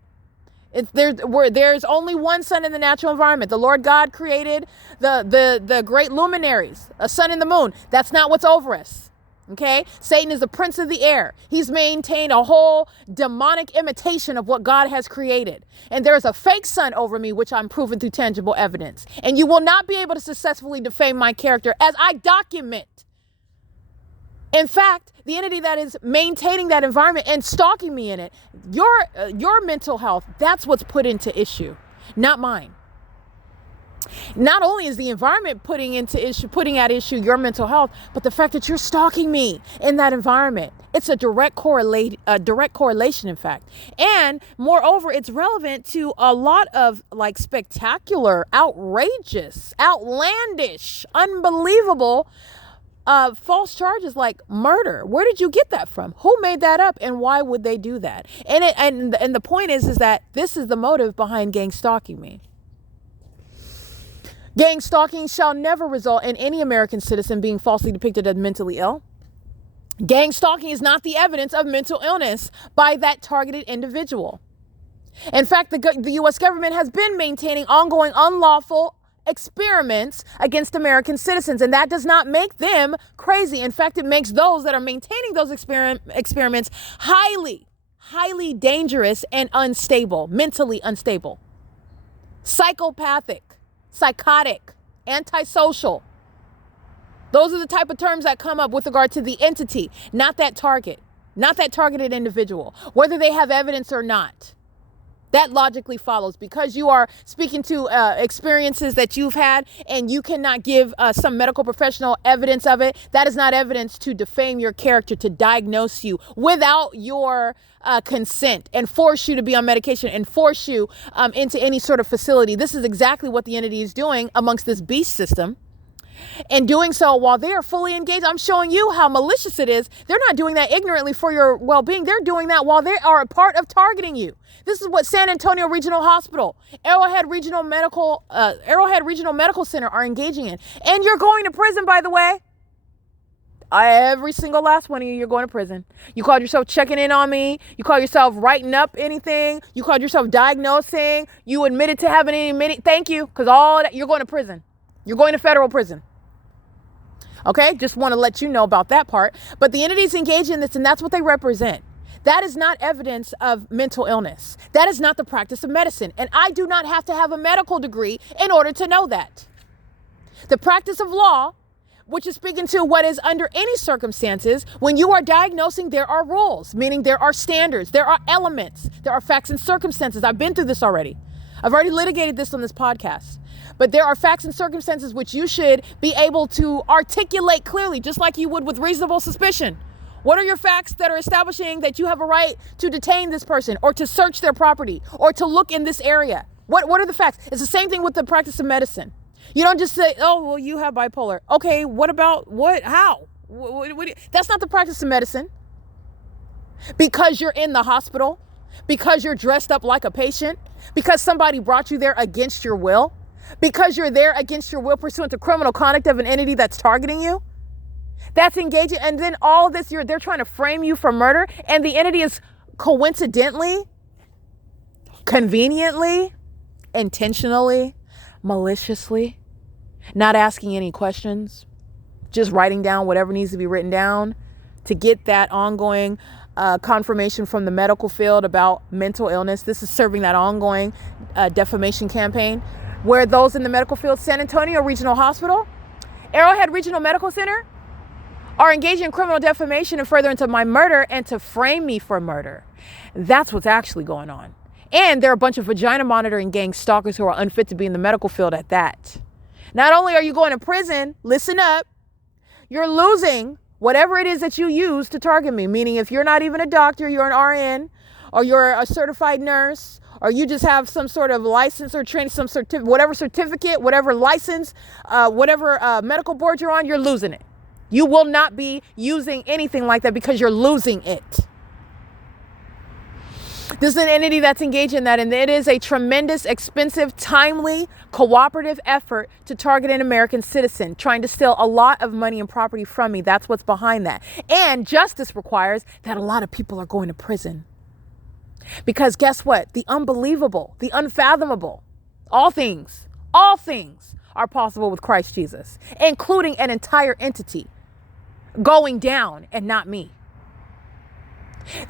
There's only one sun in the natural environment. The Lord God created the great luminaries, a sun and the moon. That's not what's over us. Okay? Satan is the prince of the air. He's maintained a whole demonic imitation of what God has created. And there's a fake sun over me, which I'm proving through tangible evidence. And you will not be able to successfully defame my character as I document. In fact, the entity that is maintaining that environment and stalking me in it, your mental health, that's what's put into issue, not mine. Not only is the environment putting at issue your mental health, but the fact that you're stalking me in that environment. It's a direct correlation, in fact. And moreover, it's relevant to a lot of like spectacular, outrageous, outlandish, unbelievable false charges like murder. Where did you get that from? Who made that up, and why would they do that? And the point is that this is the motive behind gang stalking me. Gang stalking shall never result in any American citizen being falsely depicted as mentally ill. Gang stalking is not the evidence of mental illness by that targeted individual. In fact, the U.S. government has been maintaining ongoing unlawful experiments against American citizens. And that does not make them crazy. In fact, it makes those that are maintaining those experiments highly dangerous and unstable, mentally unstable, psychopathic, psychotic, antisocial. Those are the type of terms that come up with regard to the entity, not that target, not that targeted individual, whether they have evidence or not. That logically follows because you are speaking to experiences that you've had and you cannot give some medical professional evidence of it. That is not evidence to defame your character, to diagnose you without your consent and force you to be on medication and force you into any sort of facility. This is exactly what the entity is doing amongst this beast system. And doing so while they are fully engaged, I'm showing you how malicious it is. They're not doing that ignorantly for your well-being. They're doing that while they are a part of targeting you. This is what San Antonio Regional Hospital, Arrowhead Regional Medical Center are engaging in. And you're going to prison, by the way. Every single last one of you, you're going to prison. You called yourself checking in on me. You called yourself writing up anything. You called yourself diagnosing. You admitted to having any. Thank you, because all that, you're going to prison. You're going to federal prison. Okay, just want to let you know about that part. But the entities engage in this, and that's what they represent. That is not evidence of mental illness. That is not the practice of medicine. And I do not have to have a medical degree in order to know that. The practice of law, which is speaking to what is under any circumstances, when you are diagnosing, there are rules, meaning there are standards, there are elements, there are facts and circumstances. I've been through this already. I've already litigated this on this podcast. But there are facts and circumstances which you should be able to articulate clearly, just like you would with reasonable suspicion. What are your facts that are establishing that you have a right to detain this person or to search their property or to look in this area? What are the facts? It's the same thing with the practice of medicine. You don't just say, oh, well, you have bipolar. Okay, what about what? How? That's not the practice of medicine. Because you're in the hospital, because you're dressed up like a patient, because somebody brought you there against your will, because you're there against your will pursuant to criminal conduct of an entity that's targeting you. That's engaging. And then all of this, they're trying to frame you for murder. And the entity is coincidentally, conveniently, intentionally, maliciously, not asking any questions, just writing down whatever needs to be written down to get that ongoing confirmation from the medical field about mental illness. This is serving that ongoing defamation campaign where those in the medical field, San Antonio Regional Hospital, Arrowhead Regional Medical Center, are engaging in criminal defamation and furtherance of my murder and to frame me for murder. That's what's actually going on. And there are a bunch of vagina monitoring gang stalkers who are unfit to be in the medical field at that. Not only are you going to prison, listen up, you're losing whatever it is that you use to target me. Meaning if you're not even a doctor, you're an RN, or you're a certified nurse, or you just have some sort of license or training, some whatever certificate, whatever license, whatever medical board you're on, you're losing it. You will not be using anything like that because you're losing it. This is an entity that's engaged in that, and it is a tremendous, expensive, timely, cooperative effort to target an American citizen, trying to steal a lot of money and property from me. That's what's behind that. And justice requires that a lot of people are going to prison. Because guess what? The unbelievable, the unfathomable, all things are possible with Christ Jesus, including an entire entity going down and not me.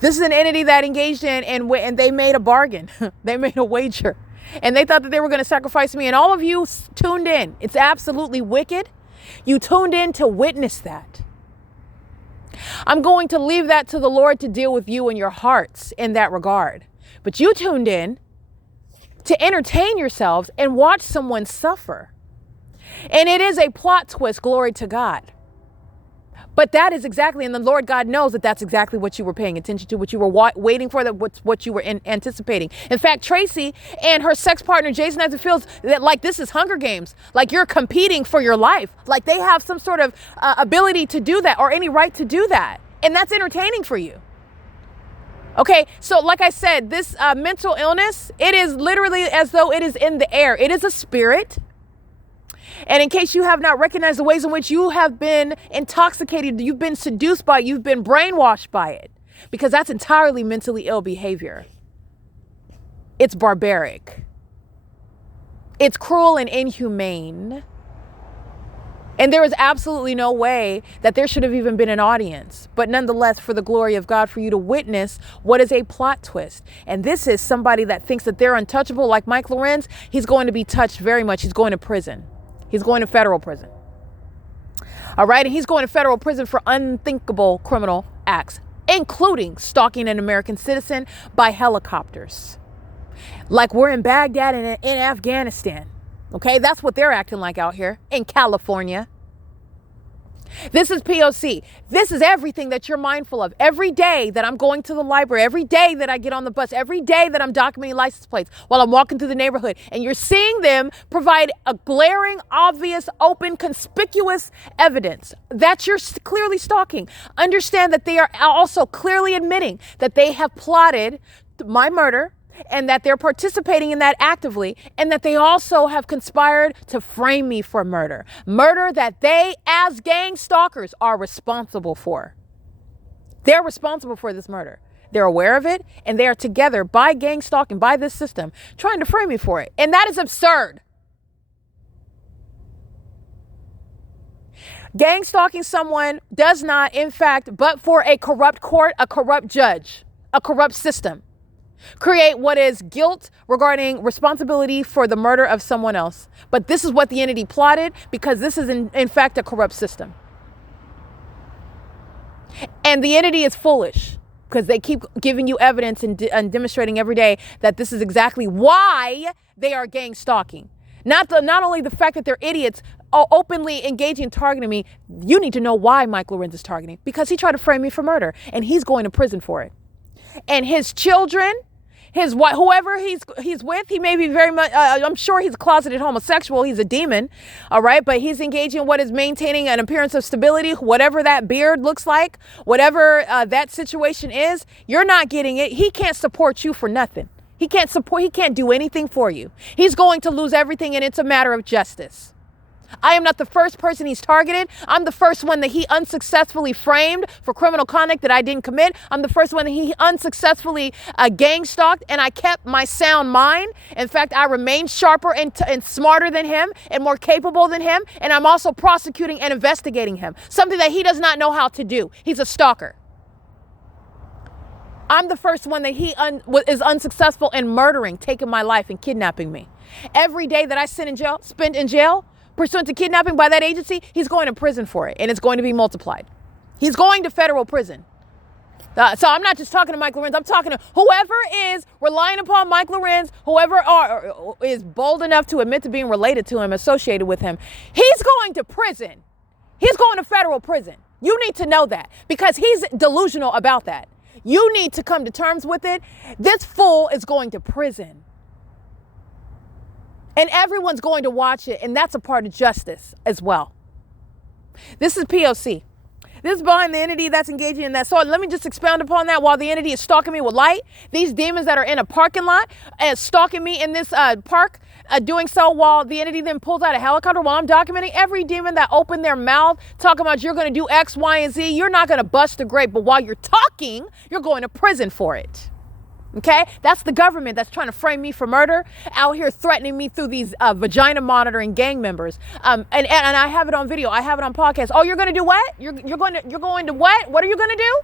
This is an entity that engaged in and they made a bargain. They made a wager and they thought that they were going to sacrifice me. And all of you tuned in. It's absolutely wicked. You tuned in to witness that. I'm going to leave that to the Lord to deal with you and your hearts in that regard. But you tuned in to entertain yourselves and watch someone suffer. And it is a plot twist, glory to God. But that is exactly, and the Lord God knows that that's exactly what you were paying attention to, what you were waiting for, what you were anticipating. In fact, Tracy and her sex partner, Jason, as it feels that like this is Hunger Games, like you're competing for your life, like they have some sort of ability to do that or any right to do that. And that's entertaining for you. Okay, so like I said, this mental illness, it is literally as though it is in the air. It is a spirit. And in case you have not recognized the ways in which you have been intoxicated, you've been seduced by it, you've been brainwashed by it, because that's entirely mentally ill behavior. It's barbaric. It's cruel and inhumane. And there is absolutely no way that there should have even been an audience. But nonetheless, for the glory of God, for you to witness what is a plot twist. And this is somebody that thinks that they're untouchable, like Mike Lorenz. He's going to be touched very much. He's going to prison. He's going to federal prison. All right. And he's going to federal prison for unthinkable criminal acts, including stalking an American citizen by helicopters. Like we're in Baghdad and in Afghanistan. Okay, that's what they're acting like out here in California. This is P.O.C. This is everything that you're mindful of. Every day that I'm going to the library, every day that I get on the bus, every day that I'm documenting license plates while I'm walking through the neighborhood, and you're seeing them provide a glaring, obvious, open, conspicuous evidence that you're clearly stalking. Understand that they are also clearly admitting that they have plotted my murder, and that they're participating in that actively, and that they also have conspired to frame me for murder. Murder that they, as gang stalkers, are responsible for. They're responsible for this murder. They're aware of it, and they are together by gang stalking, by this system, trying to frame me for it. And that is absurd. Gang stalking someone does not, in fact, but for a corrupt court, a corrupt judge, a corrupt system, create what is guilt regarding responsibility for the murder of someone else. But this is what the entity plotted, because this is in fact a corrupt system. And the entity is foolish because they keep giving you evidence and demonstrating every day that this is exactly why they are gang stalking. Not only the fact that they're idiots openly engaging in targeting me. You need to know why Mike Lorenz is targeting, because he tried to frame me for murder and he's going to prison for it. And his children, his wife, whoever he's with, he may be very much, I'm sure he's a closeted homosexual. He's a demon. All right. But he's engaging in what is maintaining an appearance of stability, whatever that beard looks like, whatever that situation is. You're not getting it. He can't support you for nothing. He can't do anything for you. He's going to lose everything, and it's a matter of justice. I am not the first person he's targeted. I'm the first one that he unsuccessfully framed for criminal conduct that I didn't commit. I'm the first one that he unsuccessfully gang stalked, and I kept my sound mind. In fact, I remained sharper and smarter than him and more capable than him. And I'm also prosecuting and investigating him, something that he does not know how to do. He's a stalker. I'm the first one that he is unsuccessful in murdering, taking my life and kidnapping me. Every day that I spent in jail, pursuant to kidnapping by that agency, he's going to prison for it, and it's going to be multiplied. He's going to federal prison. So I'm not just talking to Mike Lorenz. I'm talking to whoever is relying upon Mike Lorenz, whoever is bold enough to admit to being related to him, associated with him. He's going to prison. He's going to federal prison. You need to know that, because he's delusional about that. You need to come to terms with it. This fool is going to prison. And everyone's going to watch it, and that's a part of justice as well. This is P.O.C. This is behind the entity that's engaging in that. So let me just expound upon that. While the entity is stalking me with light, these demons that are in a parking lot and stalking me in this park, doing so while the entity then pulls out a helicopter while I'm documenting. Every demon that opened their mouth talking about you're going to do X, Y, and Z, you're not going to bust a grape, but while you're talking, you're going to prison for it. Okay, that's the government that's trying to frame me for murder, out here threatening me through these vagina monitoring gang members. And I have it on video. I have it on podcast. Oh, you're going to do what? You're going to what? What are you going to do?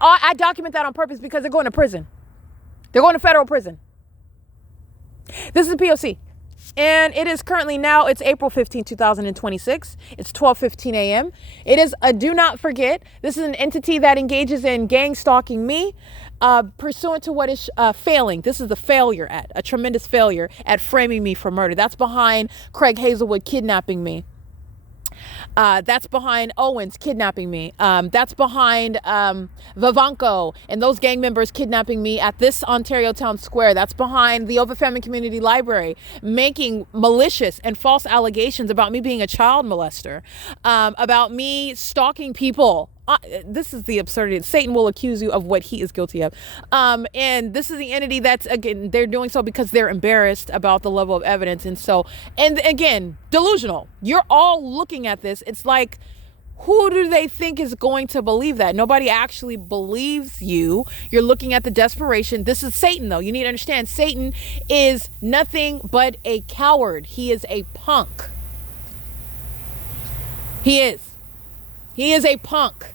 I document that on purpose because they're going to prison. They're going to federal prison. This is P.O.C. And it is currently now, it's April 15, 2026. It's 12:15 a.m. It is a do not forget. This is an entity that engages in gang stalking me, pursuant to what is failing. This is a tremendous failure at framing me for murder. That's behind Craig Hazelwood kidnapping me. That's behind Owens kidnapping me. That's behind Vivanco and those gang members kidnapping me at this Ontario Town Square. That's behind the Overfamily Community Library, making malicious and false allegations about me being a child molester, about me stalking people. This is the absurdity. Satan will accuse you of what he is guilty of. And this is the entity that's, again, they're doing so because they're embarrassed about the level of evidence. And again, delusional. You're all looking at this. It's like Who do they think is going to believe that? Nobody actually believes you. You're looking at the desperation. This is Satan, though. You need to understand, Satan is nothing but a coward. He is a punk. He is. He is a punk.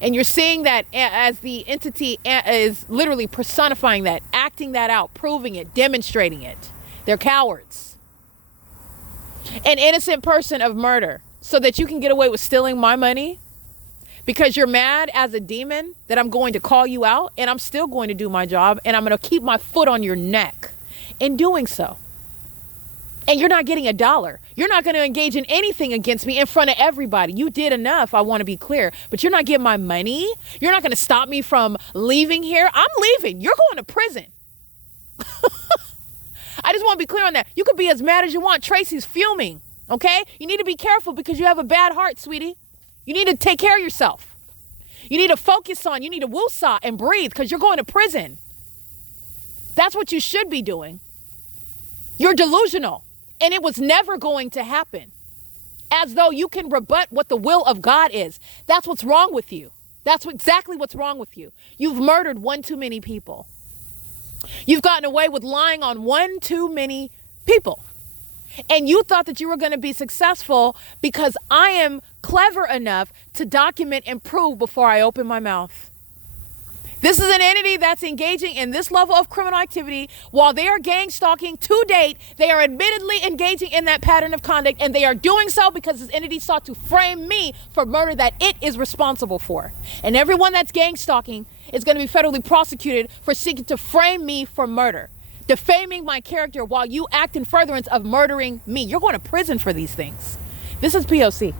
And you're seeing that as the entity is literally personifying that, acting that out, proving it, demonstrating it. They're cowards. An innocent person of murder, so that you can get away with stealing my money because you're mad as a demon that I'm going to call you out, and I'm still going to do my job, and I'm going to keep my foot on your neck in doing so. And you're not getting $1. You're not going to engage in anything against me in front of everybody. You did enough, I want to be clear. But you're not getting my money. You're not going to stop me from leaving here. I'm leaving. You're going to prison. I just want to be clear on that. You could be as mad as you want. Tracy's fuming, okay? You need to be careful because you have a bad heart, sweetie. You need to take care of yourself. You need to focus on, you need to woosah and breathe because you're going to prison. That's what you should be doing. You're delusional. And it was never going to happen. As though you can rebut what the will of God is. That's what's wrong with you. That's exactly what's wrong with you. You've murdered one too many people. You've gotten away with lying on one too many people. And you thought that you were going to be successful because I am clever enough to document and prove before I open my mouth. This is an entity that's engaging in this level of criminal activity. While they are gang stalking to date, they are admittedly engaging in that pattern of conduct, and they are doing so because this entity sought to frame me for murder that it is responsible for. And everyone that's gang stalking is going to be federally prosecuted for seeking to frame me for murder, defaming my character while you act in furtherance of murdering me. You're going to prison for these things. This is P.O.C.